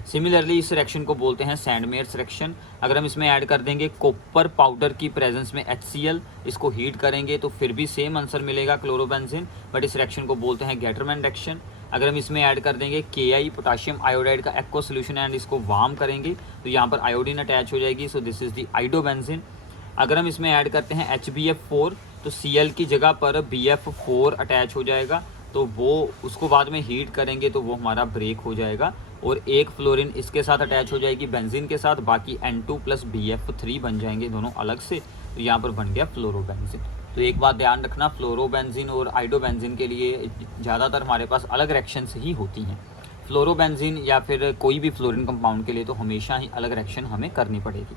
सिमिलरली इस रिएक्शन को बोलते हैं सैंडमेयर्स रिएक्शन। अगर हम इसमें ऐड कर देंगे कॉपर पाउडर की प्रेजेंस में HCl, इसको हीट करेंगे तो फिर भी सेम आंसर मिलेगा क्लोरोबेंजीन, बट इस रिएक्शन को बोलते हैं गेटरमैन रिएक्शन। अगर हम इसमें ऐड कर देंगे Ki पोटाशियम आयोडाइड का एक्वा सोल्यूशन एंड इसको वार्म करेंगे तो यहाँ पर आयोडीन अटैच हो जाएगी, सो दिस इज दी आइडोबेंजीन। अगर हम इसमें ऐड करते हैं HbF4 तो Cl की जगह पर BF4 अटैच हो जाएगा, तो वो उसको बाद में हीट करेंगे तो वो हमारा ब्रेक हो जाएगा और एक फ्लोरीन इसके साथ अटैच हो जाएगी बेंजीन के साथ, बाकी N2 प्लस BF3 बन जाएंगे दोनों अलग से, तो यहाँ पर बन गया फ्लोरोबेंजीन। तो एक बात ध्यान रखना, फ्लोरोबेंजीन और आइडोबेंजीन के लिए ज़्यादातर हमारे पास अलग रिएक्शंस ही होती हैं। फ्लोरोबेंजीन या फिर कोई भी फ्लोरीन कंपाउंड के लिए तो हमेशा ही अलग रिएक्शन हमें करनी पड़ेगी,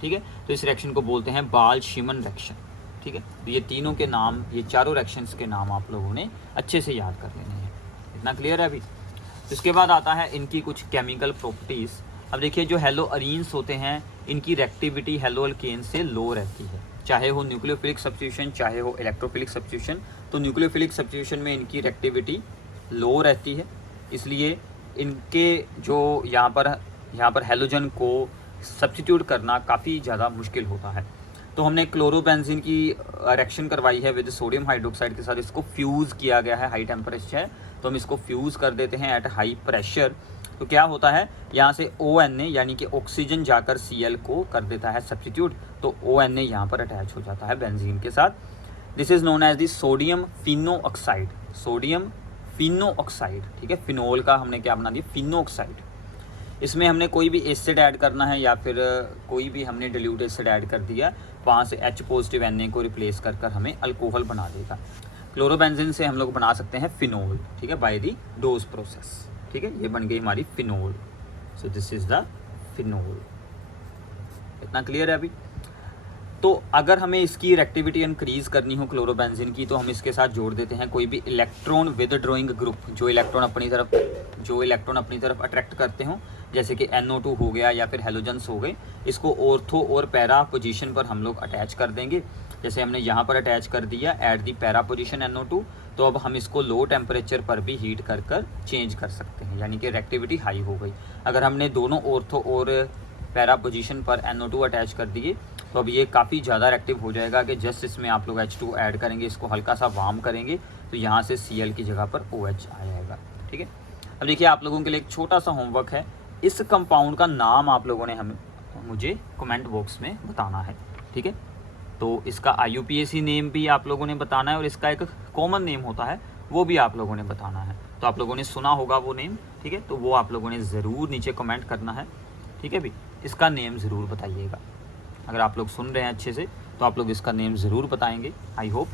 ठीक है। तो इस रिएक्शन को बोलते हैं बाल-शिमन रिएक्शन, ठीक है। तो ये तीनों के नाम, ये चारों रिएक्शंस के नाम आप लोगों ने अच्छे से याद कर लेने हैं। इतना क्लियर है अभी। इसके बाद आता है इनकी कुछ केमिकल प्रॉपर्टीज़। अब देखिए, जो हेलो अरीन्स होते हैं इनकी रिएक्टिविटी हेलो अल्केन से लो रहती है, चाहे हो न्यूक्लियोफिलिक सब्स्टिट्यूशन चाहे हो इलेक्ट्रोफिलिक सब्स्टिट्यूशन। तो न्यूक्लियोफिलिक सब्स्टिट्यूशन में इनकी रिएक्टिविटी लो रहती है, इसलिए इनके जो यहाँ पर हेलोजन को सब्स्टिट्यूट करना काफ़ी ज़्यादा मुश्किल होता है। तो हमने क्लोरोबेंजीन की रिएक्शन करवाई है विद सोडियम हाइड्रोक्साइड के साथ, इसको फ्यूज़ किया गया है, हाई टेम्परेचर है तो हम इसको फ्यूज़ कर देते हैं एट हाई प्रेशर। तो क्या होता है, यहाँ से ONA यानी कि ऑक्सीजन जाकर Cl को कर देता है सब्स्टिट्यूट, तो ONA यहाँ पर अटैच हो जाता है बेंजीन के साथ। This is known as the sodium phenoxide, sodium phenoxide, ठीक है। फिनोल का हमने क्या बना दिया, फिनो ऑक्साइड। इसमें हमने कोई भी एसिड ऐड करना है या फिर कोई भी हमने डिल्यूट एसिड ऐड कर दिया, वहाँ से H पॉजिटिव Na को रिप्लेस कर हमें अल्कोहल बना देगा। क्लोरोबेंजीन से हम लोग बना सकते हैं फिनोल, ठीक है, बाय दी डोज प्रोसेस, ठीक है। ये बन गई हमारी phenol. So this is the phenol. इतना क्लियर है अभी। तो अगर हमें इसकी रिएक्टिविटी इंक्रीज करनी हो क्लोरोबेंजीन की, तो हम इसके साथ जोड़ देते हैं कोई भी इलेक्ट्रॉन विदड्रॉइंग ग्रुप, जो इलेक्ट्रॉन अपनी तरफ अट्रैक्ट करते हो, जैसे कि NO2 हो गया या फिर हेलोजन्स हो गए। इसको ऑर्थो और पैरा पोजीशन पर हम लोग अटैच कर देंगे। जैसे हमने यहाँ पर अटैच कर दिया at the para position NO2, तो अब हम इसको लो टेम्परेचर पर भी हीट कर चेंज कर सकते हैं, यानी कि रिएक्टिविटी हाई हो गई। अगर हमने दोनों ऑर्थो और पैरा पोजीशन पर NO2 अटैच कर दिए तो अब ये काफ़ी ज़्यादा रिएक्टिव हो जाएगा कि जस्ट इसमें आप लोग H2 ऐड करेंगे, इसको हल्का सा वार्म करेंगे तो यहाँ से Cl की जगह पर OH आ जाएगा, ठीक है। अब देखिए, आप लोगों के लिए एक छोटा सा होमवर्क है, इस कंपाउंड का नाम आप लोगों ने मुझे कमेंट बॉक्स में बताना है, ठीक है। तो इसका IUPAC नेम भी आप लोगों ने बताना है और इसका एक कॉमन नेम होता है वो भी आप लोगों ने बताना है। तो आप लोगों ने सुना होगा वो नेम, ठीक है, तो वो आप लोगों ने ज़रूर नीचे कमेंट करना है, ठीक है भी। इसका नेम ज़रूर बताइएगा। अगर आप लोग सुन रहे हैं अच्छे से तो आप लोग इसका नेम ज़रूर बताएंगे, आई होप।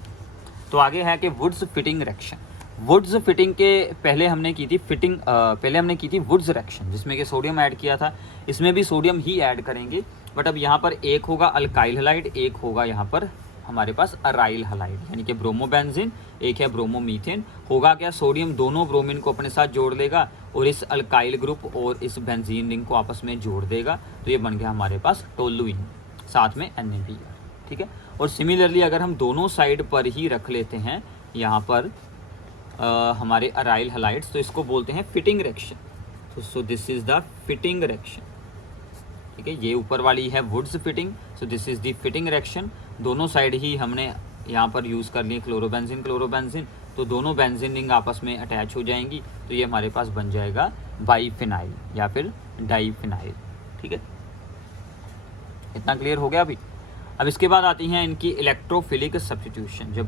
तो आगे है कि Wurtz Fittig reaction. Wurtz Fittig के पहले हमने की थी वुड्स रिएक्शन, जिसमें कि सोडियम ऐड किया था। इसमें भी सोडियम ही ऐड करेंगे, बट अब यहाँ पर एक होगा अल्काइल हलाइड, एक होगा यहाँ पर हमारे पास अराइल हलाइड, यानी कि ब्रोमोबेंजीन, एक है ब्रोमोमीथेन। होगा क्या, सोडियम दोनों ब्रोमीन को अपने साथ जोड़ लेगा और इस अल्काइल ग्रुप और इस बेंजीन रिंग को आपस में जोड़ देगा, तो ये बन गया हमारे पास टोलुइन, साथ में NaBr, ठीक है। और सिमिलरली अगर हम दोनों साइड पर ही रख लेते हैं यहाँ पर हमारे अराइल हलाइड्स, तो इसको बोलते हैं Fittig reaction. So this is the Fittig reaction, ठीक है। ये ऊपर वाली है Wurtz Fittig, so this is the Fittig reaction. दोनों साइड ही हमने यहाँ पर यूज़ कर लिए क्लोरोबेंजीन, तो दोनों बेंजीन रिंग आपस में अटैच हो जाएंगी, तो ये हमारे पास बन जाएगा बाईफिनाइल या फिर डाईफिनाइल, ठीक है। इतना क्लियर हो गया अभी। अब इसके बाद आती हैं इनकी इलेक्ट्रोफिलिक सब्स्टिट्यूशन। जब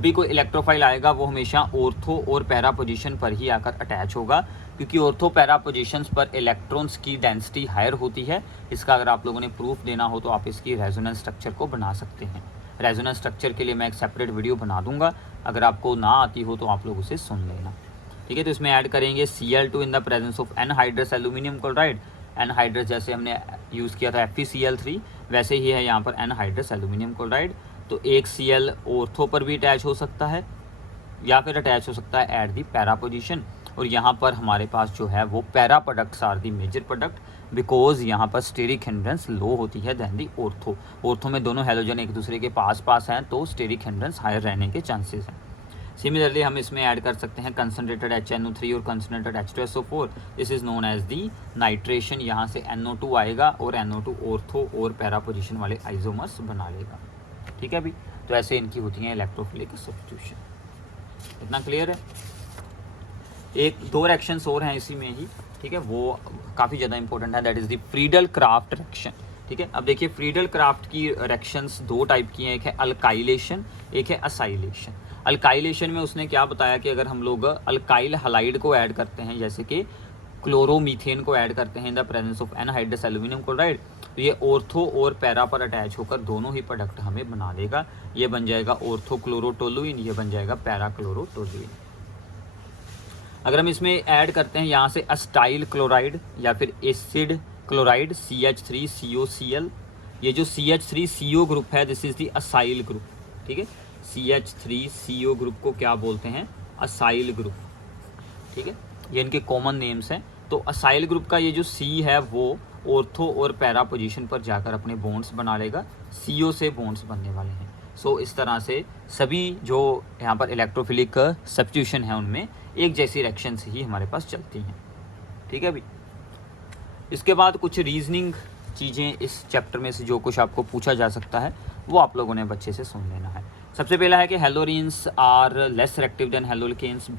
भी कोई इलेक्ट्रोफाइल आएगा वो हमेशा ऑर्थो और पैरा पोजीशन पर ही आकर अटैच होगा, क्योंकि ऑर्थो पैरा पोजीशंस पर इलेक्ट्रॉन्स की डेंसिटी हायर होती है। इसका अगर आप लोगों ने प्रूफ देना हो तो आप इसकी रेजोनेंस स्ट्रक्चर को बना सकते हैं। रेजोनेंस स्ट्रक्चर के लिए मैं एक सेपरेट वीडियो बना दूंगा, अगर आपको ना आती हो तो आप लोग उसे सुन लेना, ठीक है। तो इसमें ऐड करेंगे Cl2 in the presence of anhydrous aluminium chloride. Anhydrous जैसे हमने यूज़ किया था FeCl3, वैसे ही है यहाँ पर एनहाइड्रस एल्यूमिनियम क्लोराइड। तो एक Cl ऑर्थो पर भी अटैच हो सकता है या फिर अटैच हो सकता है एट दी पैरा पोजीशन, और यहाँ पर हमारे पास जो है वो para products are the major product, because यहाँ पर स्टेरिक हिंड्रेंस लो होती है दैन दी ऑर्थो। ऑर्थो में दोनों हेलोजन एक दूसरे के पास हैं, तो स्टेरिक हिंड्रेंस हायर रहने के चांसेस हैं। सिमिलरली हम इसमें ऐड कर सकते हैं कंसनट्रेटेड HNO3 और concentrated H2SO4। This is known as the nitration. यहाँ से NO2 आएगा और NO2 ऑर्थो और पैरा पोजीशन वाले आइसोमर्स बना लेगा, ठीक है अभी। तो ऐसे इनकी होती हैं इलेक्ट्रोफिलिक सब्स्टिट्यूशन। इतना क्लियर है। एक दो रिएक्शंस और हैं इसी में ही, ठीक है, वो काफ़ी ज़्यादा इंपॉर्टेंट है, that is the Friedel craft reaction, ठीक है। अब देखिए, फ्रीडल क्राफ्ट की रिएक्शंस दो टाइप की हैं, एक है अल्काइलेशन, एक है असाइलेशन। अल्काइलेशन में उसने क्या बताया कि अगर हम लोग अल्काइल हलाइड को ऐड करते हैं, जैसे कि क्लोरोमीथेन को ऐड करते हैं इन the presence of anhydrous aluminium chloride, तो ये ऑर्थो और पैरा पर अटैच होकर दोनों ही प्रोडक्ट हमें बना देगा। ये बन जाएगा ऑर्थोक्लोरोटोलुइन, ये बन जाएगा पैराक्लोरोटोलुइन। अगर हम इसमें ऐड करते हैं यहाँ से अस्टाइल क्लोराइड या फिर एसिड क्लोराइड CH3COCl, ये जो CH3CO ग्रुप है this is the acyl group, ठीक है। CH3CO ग्रुप को क्या बोलते हैं, असाइल ग्रुप, ठीक है, ये इनके कॉमन नेम्स हैं। तो असाइल ग्रुप का ये जो C है वो ऑर्थो और पैरा पोजीशन पर जाकर अपने बॉन्ड्स बना लेगा, CO से बॉन्ड्स बनने वाले हैं। सो इस तरह से सभी जो यहाँ पर इलेक्ट्रोफिलिक सब्स्टिट्यूशन है उनमें एक जैसी रिएक्शंस ही हमारे पास चलती हैं, ठीक है अभी। इसके बाद कुछ रीजनिंग चीज़ें इस चैप्टर में से जो कुछ आपको पूछा जा सकता है वो आप लोगों ने बच्चे से सुन लेना है। सबसे पहला है कि haloarenes are less reactive than haloalkanes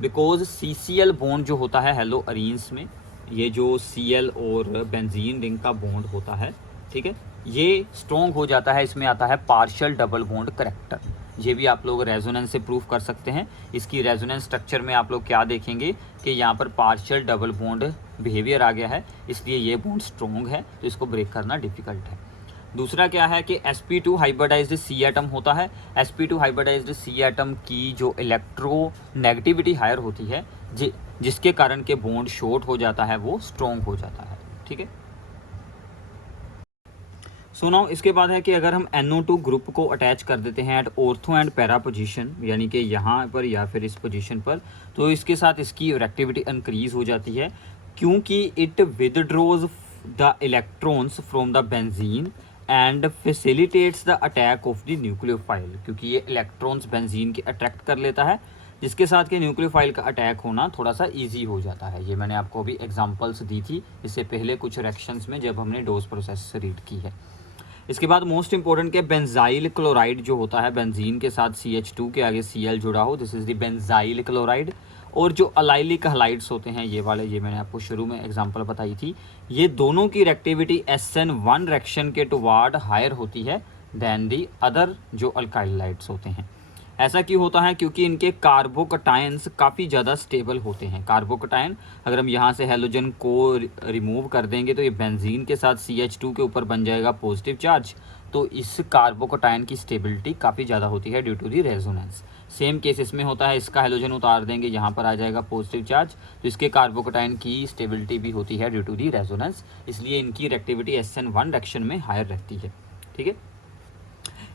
because CCl bond जो होता है हेलोअरीन्स में, ये जो Cl और बेंजीन रिंग का बॉन्ड होता है, ठीक है, ये स्ट्रॉन्ग हो जाता है। इसमें आता है पार्शियल डबल बॉन्ड करैक्टर, ये भी आप लोग रेजोनेंस से प्रूफ कर सकते हैं। इसकी रेजोनेंस स्ट्रक्चर में आप लोग क्या देखेंगे कि यहाँ पर पार्शियल डबल बॉन्ड बिहेवियर आ गया है, इसलिए ये बॉन्ड स्ट्रॉन्ग है, तो इसको ब्रेक करना डिफिकल्ट है। दूसरा क्या है कि sp2 हाइब्रिडाइज्ड C एटम होता है। sp2 हाइब्रिडाइज्ड C एटम की जो इलेक्ट्रो नेगेटिविटी हायर होती है, जिसके कारण के बॉन्ड शॉर्ट हो जाता है, वो स्ट्रॉन्ग हो जाता है, ठीक है। सो नाउ इसके बाद है कि अगर हम NO2 ग्रुप को अटैच कर देते हैं at ortho and para position, यानी कि यहाँ पर या फिर इस पोजीशन पर, तो इसके साथ इसकी रिएक्टिविटी इंक्रीज हो जाती है, क्योंकि it withdraws the electrons from the benzene and facilitates the attack of the nucleophile, क्योंकि ये इलेक्ट्रॉन्स बेंजीन के अट्रैक्ट कर लेता है, जिसके साथ कि न्यूक्लियोफाइल का अटैक होना थोड़ा सा इजी हो जाता है। ये मैंने आपको अभी एग्जांपल्स दी थी इससे पहले कुछ रिएक्शंस में जब हमने डोज प्रोसेस रीड की है। इसके बाद मोस्ट इंपॉर्टेंट के बेंजाइल क्लोराइड जो होता है, बेंजीन के साथ CH2 के आगे Cl जुड़ा हो, this is the benzyl chloride. और जो अलाइलिक हलाइड्स होते हैं ये वाले, ये मैंने आपको शुरू में एग्जांपल बताई थी, ये दोनों की रिएक्टिविटी SN1 रिएक्शन के टुवार्ड हायर होती है देन दी अदर जो अल्काइलाइड्स होते हैं। ऐसा क्यों होता है, क्योंकि इनके कार्बोकटायंस काफ़ी ज़्यादा स्टेबल होते हैं। कार्बोकटायन अगर हम यहाँ से हेलोजन को रिमूव कर देंगे तो ये बेंजीन के साथ CH2 के ऊपर बन जाएगा पॉजिटिव चार्ज, तो इस कार्बोकटायन की स्टेबिलिटी काफ़ी ज़्यादा होती है due to the resonance. Same case इसमें होता है, इसका हेलोजन उतार देंगे, यहाँ पर आ जाएगा पॉजिटिव चार्ज, तो इसके कार्बोकटायन की स्टेबिलिटी भी होती है ड्यू टू दी रेजोनेंस, इसलिए इनकी रिएक्टिविटी SN1 रिएक्शन में हायर रहती है, ठीक है।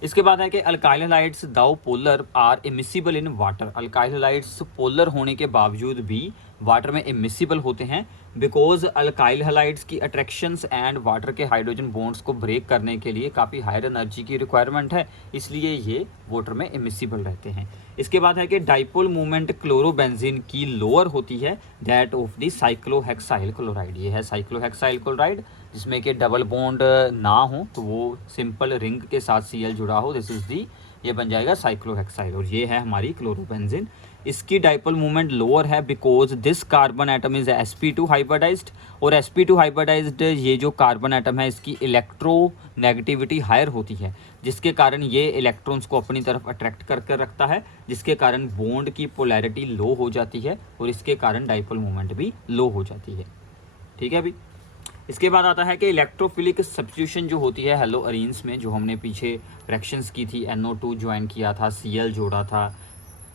इसके बाद है कि alkyl halides though polar are immiscible in water. Alkyl halides polar होने के बावजूद भी वाटर में इमिसिबल होते हैं, बिकॉज अल्काइल हैलाइड्स की अट्रैक्शंस एंड वाटर के हाइड्रोजन बॉन्ड्स को ब्रेक करने के लिए काफ़ी हायर एनर्जी की रिक्वायरमेंट है, इसलिए ये वाटर में इमिसिबल रहते हैं। इसके बाद है कि डाइपोल मूवमेंट क्लोरोबेंजीन की लोअर होती है that of the cyclohexyl chloride. ये है साइक्लोहेक्साइल क्लोराइड, जिसमें कि डबल बॉन्ड ना हो, तो वो सिंपल रिंग के साथ Cl जुड़ा हो, दिस इज दी, ये बन जाएगा साइक्लोहेक्साइल, और ये है हमारी क्लोरोबेंजीन। इसकी डाइपोल मूवमेंट लोअर है because this carbon atom is sp2 hybridised, और sp2 हाइब्रिडाइज्ड ये जो कार्बन एटम है इसकी इलेक्ट्रो नेगेटिविटी हायर होती है, जिसके कारण ये इलेक्ट्रॉन्स को अपनी तरफ अट्रैक्ट करके रखता है, जिसके कारण बॉन्ड की पोलैरिटी लो हो जाती है और इसके कारण डाइपोल मूवमेंट भी लो हो जाती है, ठीक है अभी। इसके बाद आता है कि इलेक्ट्रोफिलिक सब्स्टिट्यूशन जो होती है हेलोअरीन्स में, जो हमने पीछे रिएक्शंस की थी, NO2 ज्वाइन किया था, Cl जोड़ा था,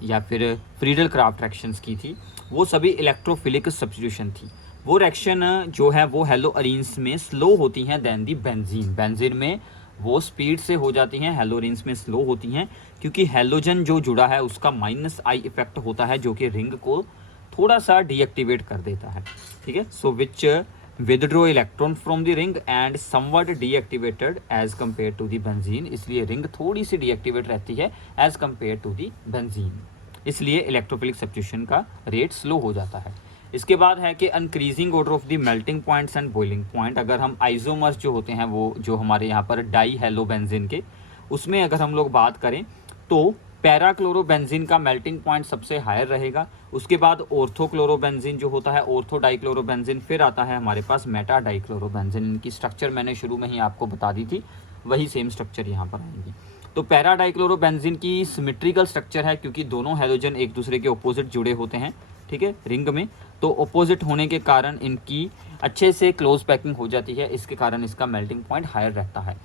या फिर फ्रीडल क्राफ्ट रिएक्शंस की थी, वो सभी इलेक्ट्रोफिलिक सब्स्टिट्यूशन थी। वो रिएक्शन जो है वो हेलोअरीन्स में स्लो होती हैं देन दी बेंजीन। बेंजीन में वो स्पीड से हो जाती हैं, हेलोअरीन्स में स्लो होती हैं, क्योंकि हेलोजन जो जुड़ा है उसका -I इफेक्ट होता है, जो कि रिंग को थोड़ा सा डीएक्टिवेट कर देता है, ठीक है। सो विच withdraw electron from the ring and somewhat deactivated as compared to the benzene, इसलिए रिंग थोड़ी सी डीएक्टिवेट रहती है as compared to the benzene, इसलिए इलेक्ट्रोफिलिक सब्स्टिट्यूशन का रेट स्लो हो जाता है। इसके बाद है कि increasing order of the melting points and boiling point. अगर हम आइसोमर्स जो होते हैं वो जो हमारे यहाँ पर डाई हेलोबेंजीन के, उसमें अगर हम लोग बात करें तो पैराक्लोरोबेंजीन का मेल्टिंग पॉइंट सबसे हायर रहेगा। उसके बाद ऑर्थोक्लोरोबेंजीन जो होता है, ऑर्थो डाइक्लोरोबेंजीन, फिर आता है हमारे पास मेटा डाइक्लोरोबेंजीन। इनकी स्ट्रक्चर मैंने शुरू में ही आपको बता दी थी, वही सेम स्ट्रक्चर यहाँ पर आएंगी। तो पैरा डाइक्लोरोबेंजीन की सिमेट्रिकल स्ट्रक्चर है, क्योंकि दोनों हेलोजन एक दूसरे के ऑपोजिट जुड़े होते हैं, ठीक है, रिंग में, तो ऑपोजिट होने के कारण इनकी अच्छे से क्लोज पैकिंग हो जाती है, इसके कारण इसका मेल्टिंग पॉइंट हायर रहता है।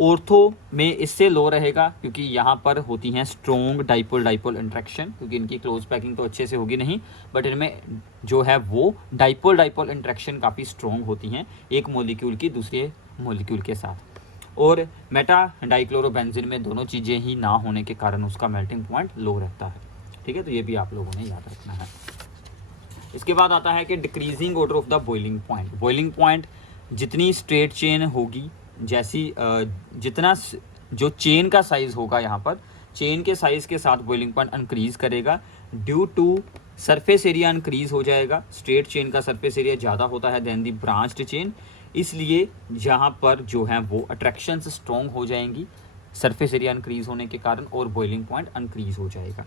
ऑर्थो में इससे लो रहेगा क्योंकि यहाँ पर होती हैं स्ट्रॉन्ग डाइपोल डाइपोल इंट्रैक्शन, क्योंकि इनकी क्लोज पैकिंग तो अच्छे से होगी नहीं, बट इनमें जो है वो डाइपोल डाइपोल इंट्रैक्शन काफ़ी स्ट्रॉन्ग होती हैं एक मॉलिक्यूल की दूसरे मॉलिक्यूल के साथ। और मेटा डाइक्लोरोबेंजीन में दोनों चीज़ें ही ना होने के कारण उसका मेल्टिंग पॉइंट लो रहता है। ठीक है, तो ये भी आप लोगों ने याद रखना है। इसके बाद आता है कि decreasing order of the boiling point. Boiling point जितनी स्ट्रेट चेन होगी, जैसी जितना जो चेन का साइज़ होगा, यहाँ पर चेन के साइज़ के साथ बॉइलिंग पॉइंट इंक्रीज़ करेगा due to surface area increase हो जाएगा। स्ट्रेट चेन का सरफेस एरिया ज़्यादा होता है देन दी ब्रांच्ड चेन, इसलिए जहाँ पर जो है वो अट्रैक्शंस स्ट्रॉन्ग हो जाएंगी सरफेस एरिया इंक्रीज़ होने के कारण, और बॉइलिंग पॉइंट इंक्रीज़ हो जाएगा।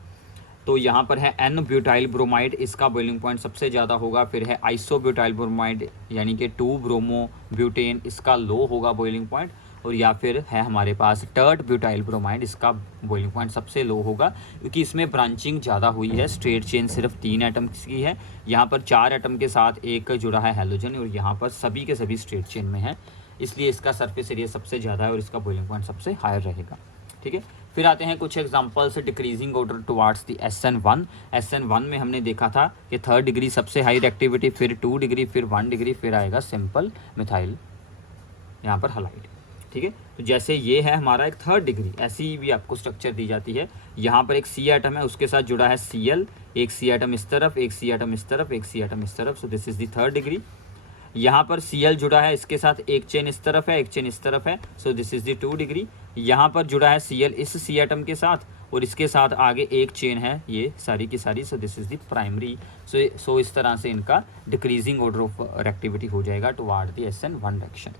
तो यहाँ पर है एन ब्यूटाइल ब्रोमाइड, इसका बॉइलिंग पॉइंट सबसे ज़्यादा होगा। फिर है आइसो ब्यूटाइल ब्रोमाइड यानी कि 2 ब्रोमो ब्यूटेन, इसका लो होगा बॉइलिंग पॉइंट। और या फिर है हमारे पास टर्ट ब्यूटाइल ब्रोमाइड, इसका बॉइलिंग पॉइंट सबसे लो होगा क्योंकि इसमें ब्रांचिंग ज़्यादा हुई है। स्ट्रेट चेन सिर्फ 3 एटम की है, यहाँ पर 4 एटम के साथ एक जुड़ा है हैलोजन, और यहाँ पर सभी के सभी स्ट्रेट चेन में है, इसलिए इसका सरफेस एरिया सबसे ज़्यादा है और इसका बॉइलिंग पॉइंट सबसे हायर रहेगा। ठीक है, फिर आते हैं कुछ examples decreasing order towards the SN1। SN1 में हमने देखा था कि 3rd डिग्री सबसे हाई एक्टिविटी, फिर 2 डिग्री, फिर 1 डिग्री, फिर आएगा सिंपल मिथाइल यहाँ पर हलाइड। ठीक है, तो जैसे ये है हमारा एक 3rd डिग्री, ऐसी भी आपको स्ट्रक्चर दी जाती है। यहाँ पर एक C एटम है, उसके साथ जुड़ा है Cl, एक C एटम इस तरफ, एक C एटम इस तरफ, एक C एटम इस तरफ, सो this is the 3rd degree. यहाँ पर Cl जुड़ा है, इसके साथ एक चेन इस तरफ है, एक चेन इस तरफ है, so this is the 2 degree. यहाँ पर जुड़ा है Cl इस C एटम के साथ, और इसके साथ आगे एक चेन है, ये सारी की सारी, so this is the primary. So इस तरह से इनका डिक्रीजिंग ऑर्डर ऑफ रिएक्टिविटी हो जाएगा toward the SN1 direction.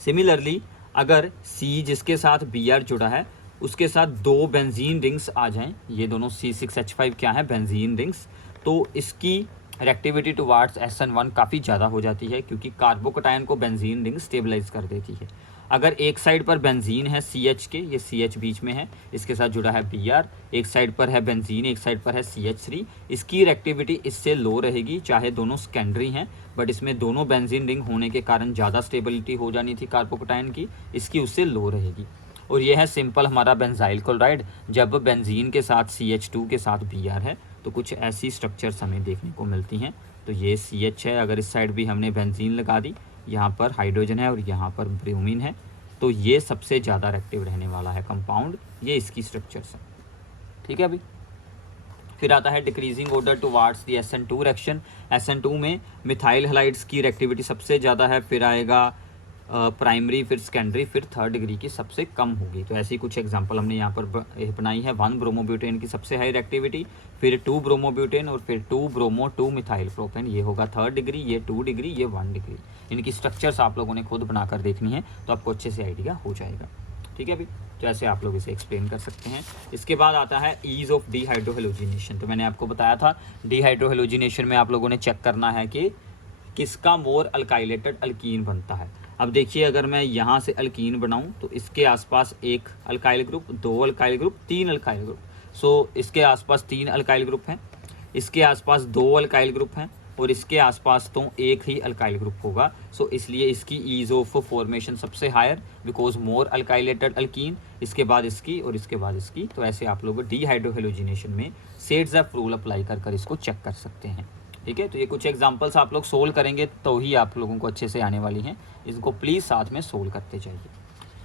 Similarly अगर C जिसके साथ Br जुड़ा है उसके साथ 2 बेंजीन रिंग्स आ जाएं, ये दोनों C6H5 क्या है, बेंजीन रिंग्स, तो इसकी रिएक्टिविटी टुवार्ड्स SN1 काफ़ी ज़्यादा हो जाती है क्योंकि कार्बोकटायन को बेंजीन रिंग स्टेबलाइज कर देती है। अगर एक साइड पर बेंजीन है CH के, ये CH बीच में है, इसके साथ जुड़ा है Br, एक साइड पर है बेंजीन, एक साइड पर है CH3, इसकी रिएक्टिविटी इससे लो रहेगी, चाहे दोनों सेकेंडरी हैं, बट इसमें दोनों बेंजीन रिंग होने के कारण ज़्यादा स्टेबिलिटी हो जानी थी कार्बोकटायन की, इसकी उससे लो रहेगी। और ये है सिंपल हमारा बेंजाइल क्लोराइड, जब बेंजीन के साथ CH2 के साथ Br है तो कुछ ऐसी स्ट्रक्चर्स हमें देखने को मिलती हैं। तो ये CH है, अगर इस साइड भी हमने बेंजीन लगा दी, यहाँ पर हाइड्रोजन है और यहाँ पर ब्रोमीन है, तो ये सबसे ज़्यादा एक्टिव रहने वाला है कंपाउंड, ये इसकी स्ट्रक्चर्स है। ठीक है, अभी फिर आता है decreasing order towards the SN2 reaction. SN2 में मिथाइल हैलाइड्स की रिएक्टिविटी सबसे ज़्यादा है, फिर आएगा प्राइमरी, फिर सेकेंडरी, फिर 3rd डिग्री की सबसे कम होगी। तो ऐसी कुछ एग्जांपल हमने यहाँ पर बनाई है। 1 ब्रोमोब्यूटेन की सबसे हाई रिएक्टिविटी, फिर 2 ब्रोमोब्यूटेन, और फिर 2 ब्रोमो 2 मिथाइल प्रोपेन, ये होगा 3rd डिग्री, ये 2 डिग्री, ये 1 डिग्री। इनकी स्ट्रक्चर्स आप लोगों ने खुद बनाकर देखनी है तो आपको अच्छे से आइडिया हो जाएगा। ठीक है, अभी तो ऐसे आप लोग इसे एक्सप्लेन कर सकते हैं। इसके बाद आता है ईज ऑफ डीहाइड्रोहेलोजिनेशन। तो मैंने आपको बताया था डीहाइड्रोहेलोजिनेशन में आप लोगों ने चेक करना है कि किसका मोर अल्काइलेटेड अल्कीन बनता है। अब देखिए, अगर मैं यहाँ से अल्कीन बनाऊँ तो इसके आसपास एक alkyl group, 2 alkyl group, 3 alkyl group, so इसके आसपास 3 अल्काइल ग्रुप हैं, इसके आसपास 2 अल्काइल ग्रुप हैं, और इसके आसपास तो एक ही अल्काइल ग्रुप होगा। सो इसलिए इसकी ईज ऑफ फॉर्मेशन सबसे हायर, बिकॉज मोर अल्काइलेटेड अल्कीन, इसके बाद इसकी और इसके बाद इसकी। तो ऐसे आप लोग डीहाइड्रोहेलोजिनेशन में सेड्स ऑफ रूल अप्लाई कर इसको चेक कर सकते हैं। ठीक है, तो ये कुछ एग्जांपल्स आप लोग सोल्व करेंगे तो ही आप लोगों को अच्छे से आने वाली हैं, इसको प्लीज़ साथ में सोल्व करते जाइए।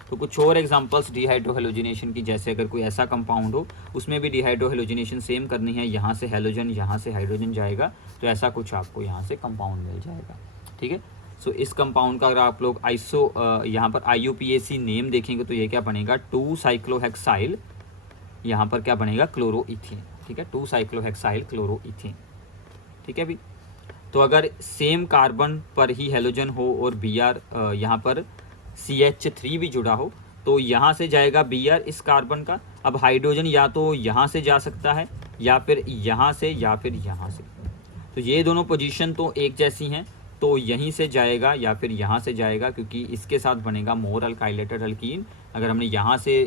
तो कुछ और एग्जांपल्स डीहाइड्रोहेलोजिनेशन की, जैसे अगर कोई ऐसा कंपाउंड हो उसमें भी डीहाइड्रोहेलोजिनेशन सेम करनी है, यहाँ से हेलोजन, यहाँ से हाइड्रोजन जाएगा, तो ऐसा कुछ आपको यहाँ से कंपाउंड मिल जाएगा। ठीक है, सो इस कंपाउंड का अगर आप लोग यहाँ पर IUPAC नेम देखेंगे तो ये क्या बनेगा, 2 साइक्लोहेक्साइल, यहाँ पर क्या बनेगा, क्लोरोइथेन। ठीक है, 2 साइक्लोहेक्साइल क्लोरोइथेन। ठीक है भी, तो अगर सेम कार्बन पर ही हेलोजन हो और Br यहाँ पर CH3 भी जुड़ा हो तो यहाँ से जाएगा Br इस कार्बन का। अब हाइड्रोजन या तो यहाँ से जा सकता है या फिर यहाँ से या फिर यहाँ से, तो ये दोनों पोजीशन तो एक जैसी हैं, तो यहीं से जाएगा या फिर यहाँ से जाएगा, क्योंकि इसके साथ बनेगा मोर अल्काइलेटेड अल्कीन। अगर हमने यहाँ से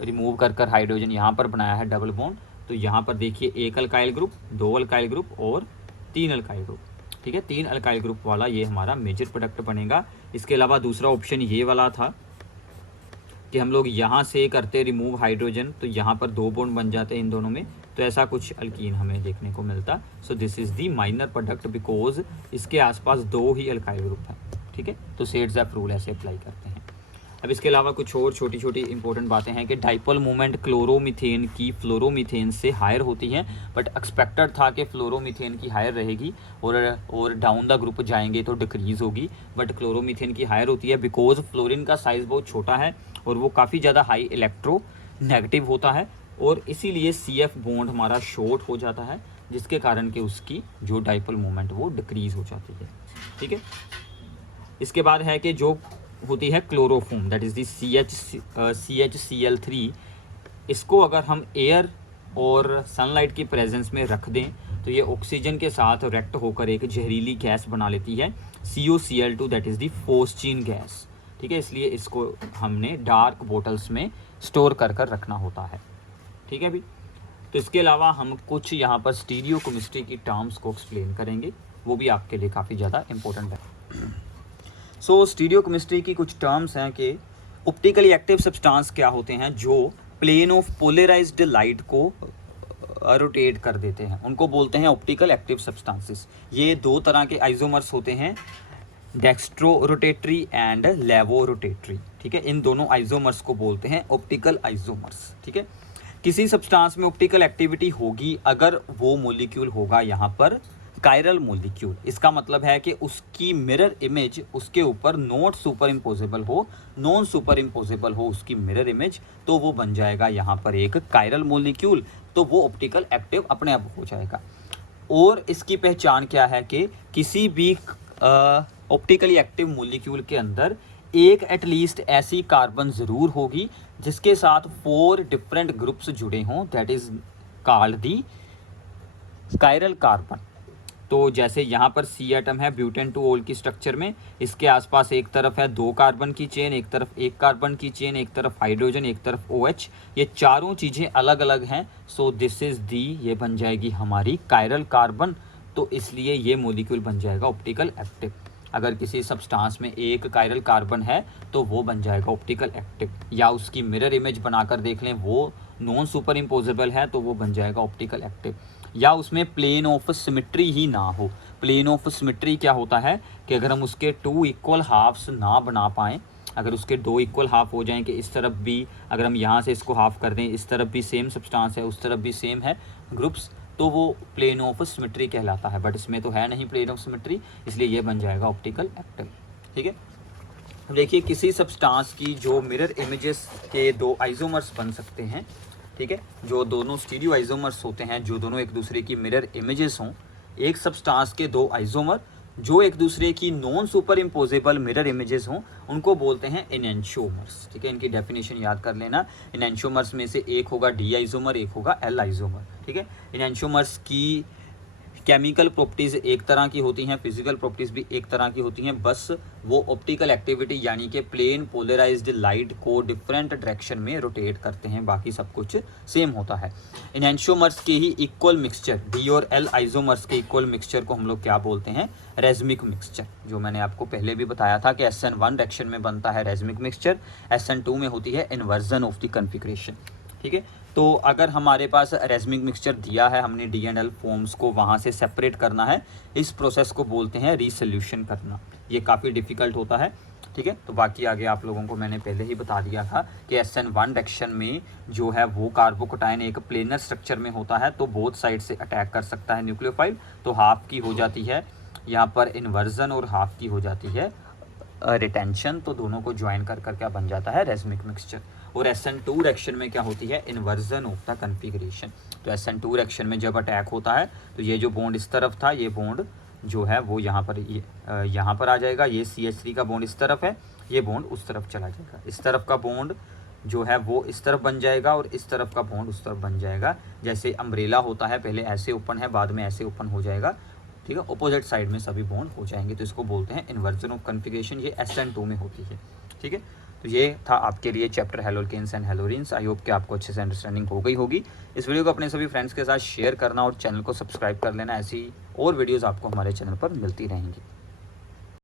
रिमूव कर हाइड्रोजन यहाँ पर बनाया है डबल बॉन्ड, तो यहाँ पर देखिए एक अल्काइल ग्रुप, 2 अल्काइल ग्रुप और 3 अल्काइल ग्रुप, ठीक है। 3 अल्काइल ग्रुप वाला ये हमारा मेजर प्रोडक्ट बनेगा। इसके अलावा दूसरा ऑप्शन ये वाला था कि हम लोग यहाँ से करते रिमूव हाइड्रोजन, तो यहाँ पर 2 बॉन्ड बन जाते हैं इन दोनों में, तो ऐसा कुछ अल्कीन हमें देखने को मिलता। सो this is the minor product because इसके आसपास 2 ही अल्काइल ग्रुप हैं, ठीक है। तो सेट्ज़ रूल ऐसे अप्लाई करते हैं। अब इसके अलावा कुछ और छोटी छोटी इंपॉर्टेंट बातें हैं कि डाइपोल मोमेंट क्लोरोमीथेन की फ्लोरोमीथेन से हायर होती हैं, बट एक्सपेक्टेड था कि फ्लोरोमीथेन की हायर रहेगी और डाउन द ग्रुप जाएंगे तो डिक्रीज़ होगी, बट क्लोरोमीथेन की हायर होती है बिकॉज फ्लोरीन का साइज़ बहुत छोटा है और वो काफ़ी ज़्यादा हाई इलेक्ट्रो नेगेटिव होता है, और इसीलिए CF बॉन्ड हमारा शॉर्ट हो जाता है, जिसके कारण कि उसकी जो डाइपोल मोमेंट वो डिक्रीज़ हो जाती है, ठीक है। इसके बाद है कि जो होती है chloroform, that is the CHCl3, इसको अगर हम एयर और सनलाइट की प्रेजेंस में रख दें तो ये ऑक्सीजन के साथ रिएक्ट होकर एक जहरीली गैस बना लेती है COCl2, that is the phosgene gas, ठीक है। इसलिए इसको हमने डार्क बोटल्स में स्टोर कर कर रखना होता है, ठीक है भी। तो इसके अलावा हम कुछ यहाँ पर स्टीरियोकेमिस्ट्री की टर्म्स को एक्सप्लेन करेंगे, वो भी आपके लिए काफ़ी ज़्यादा इंपॉर्टेंट है। सो स्टीरियोकेमिस्ट्री की कुछ टर्म्स हैं कि ऑप्टिकली एक्टिव सब्सटेंस क्या होते हैं जो प्लेन ऑफ पोलराइज्ड लाइट को रोटेट कर देते हैं, उनको बोलते हैं ऑप्टिकल एक्टिव सब्सटेंसेस। ये 2 तरह के आइसोमर्स होते हैं, डेक्स्ट्रो रोटेटरी एंड लेवो रोटेटरी, ठीक है। इन दोनों आइसोमर्स को बोलते हैं ऑप्टिकल आइसोमर्स, ठीक है। किसी सब्सटेंस में ऑप्टिकल एक्टिविटी होगी अगर वो मॉलिक्यूल होगा यहाँ पर कायरल मॉलिक्यूल। इसका मतलब है कि उसकी मिरर इमेज उसके ऊपर नॉट सुपर इम्पोजेबल हो, नॉन सुपर इम्पोजेबल हो उसकी मिरर इमेज, तो वो बन जाएगा यहाँ पर एक कायरल मॉलिक्यूल, तो वो ऑप्टिकल एक्टिव अपने आप हो जाएगा। और इसकी पहचान क्या है कि किसी भी ऑप्टिकली एक्टिव मॉलिक्यूल के अंदर एक एटलीस्ट ऐसी कार्बन ज़रूर होगी जिसके साथ 4 डिफरेंट ग्रुप्स जुड़े हों, that is called the chiral carbon. तो जैसे यहाँ पर C एटम है ब्यूटेन 2 ओल की स्ट्रक्चर में, इसके आसपास एक तरफ है 2 कार्बन की चेन, एक तरफ 1 कार्बन की चेन, एक तरफ हाइड्रोजन, एक तरफ OH, ये चारों चीज़ें अलग अलग हैं। सो दिस इज़ दी, ये बन जाएगी हमारी कायरल कार्बन, तो इसलिए ये मॉलिक्यूल बन जाएगा ऑप्टिकल एक्टिव। अगर किसी सब्सटेंस में एक कायरल कार्बन है तो वो बन जाएगा ऑप्टिकल एक्टिव, या उसकी मिरर इमेज बनाकर देख लें वो नॉन सुपर इम्पोजेबल है तो वो बन जाएगा ऑप्टिकल एक्टिव, या उसमें प्लेन ऑफ सिमेट्री ही ना हो। प्लेन ऑफ सिमेट्री क्या होता है कि अगर हम उसके 2 इक्वल हाफ्स ना बना पाएँ, अगर उसके 2 इक्वल हाफ हो जाएं कि इस तरफ भी अगर हम यहाँ से इसको हाफ कर दें, इस तरफ भी सेम सब्सटेंस है, उस तरफ भी सेम है ग्रुप्स, तो वो प्लेन ऑफ सिमेट्री कहलाता है। बट इसमें तो है नहीं प्लेन ऑफ सिमेट्री, इसलिए ये बन जाएगा ऑप्टिकल एक्टिव, ठीक है। अब देखिए किसी सब्सटेंस की जो मिरर इमेजेस के 2 आइसोमर्स बन सकते हैं, ठीक है, जो दोनों स्टीरियो आइसोमर्स होते हैं, जो दोनों एक दूसरे की मिरर इमेजेस हों, एक सब्सटेंस के 2 आइसोमर जो एक दूसरे की non super imposable mirror images हों, उनको बोलते हैं इनैंशियोमर्स, ठीक है। इनकी डेफिनेशन याद कर लेना। इनैंशियोमर्स में से एक होगा D आइसोमर, एक होगा L आइसोमर, ठीक है। इनैंशियोमर्स की केमिकल प्रॉपर्टीज़ एक तरह की होती हैं, फिजिकल प्रॉपर्टीज़ भी एक तरह की होती हैं, बस वो ऑप्टिकल एक्टिविटी यानी कि प्लेन पोलराइज्ड लाइट को डिफरेंट डायरेक्शन में रोटेट करते हैं, बाकी सब कुछ सेम होता है। इनैंशियोमर्स के ही इक्वल मिक्सचर, D और L आइसोमर्स के इक्वल मिक्सचर को हम लोग क्या बोलते हैं, रेज़मिक मिक्सचर, जो मैंने आपको पहले भी बताया था कि SN1 डायरेक्शन में बनता है रेज़मिक मिक्सचर, SN2 में होती है इन्वर्जन ऑफ द कन्फिग्रेशन, ठीक है। तो अगर हमारे पास रेज़मिक मिक्सचर दिया है, हमने D एंड L फॉर्म्स को वहाँ से सेपरेट करना है, इस प्रोसेस को बोलते हैं रीसोल्यूशन करना। ये काफ़ी डिफ़िकल्ट होता है, ठीक है। तो बाकी आगे आप लोगों को मैंने पहले ही बता दिया था कि SN1 डायरेक्शन में जो है वो कार्बोकटायन एक प्लेनर स्ट्रक्चर में होता है, तो बोथ साइड से अटैक कर सकता है न्यूक्लियोफाइल, तो हाफ की हो जाती है यहाँ पर इन्वर्जन और हाफ की हो जाती है रिटेंशन, तो दोनों को ज्वाइन कर कर क्या बन जाता है रेज़मिक मिक्सचर। और SN2 डायरेक्शन में क्या होती है, इन्वर्जन ऑफ द कन्फिग्रेशन। तो SN2 डायरेक्शन में जब अटैक होता है तो ये जो बॉन्ड इस तरफ था, ये बॉन्ड जो है वो यहाँ पर आ जाएगा, ये CH3 का बॉन्ड इस तरफ है, ये बॉन्ड उस तरफ चला जाएगा, इस तरफ का बॉन्ड जो है वो इस तरफ बन जाएगा और इस तरफ का बॉन्ड उस तरफ बन जाएगा। जैसे अम्ब्रेला होता है, पहले ऐसे ओपन है, बाद में ऐसे ओपन हो जाएगा, ठीक है, अपोजिट साइड में सभी बॉन्ड हो जाएंगे, तो इसको बोलते हैं इन्वर्जन ऑफ कन्फिग्रेशन। ये SN2 में होती है, ठीक है। तो ये था आपके लिए chapter haloalkanes and हेलोरीन्स। I hope कि आपको अच्छे से अंडरस्टैंडिंग हो गई होगी। इस वीडियो को अपने सभी फ्रेंड्स के साथ शेयर करना और चैनल को सब्सक्राइब कर लेना। ऐसी और वीडियोज़ आपको हमारे चैनल पर मिलती रहेंगी।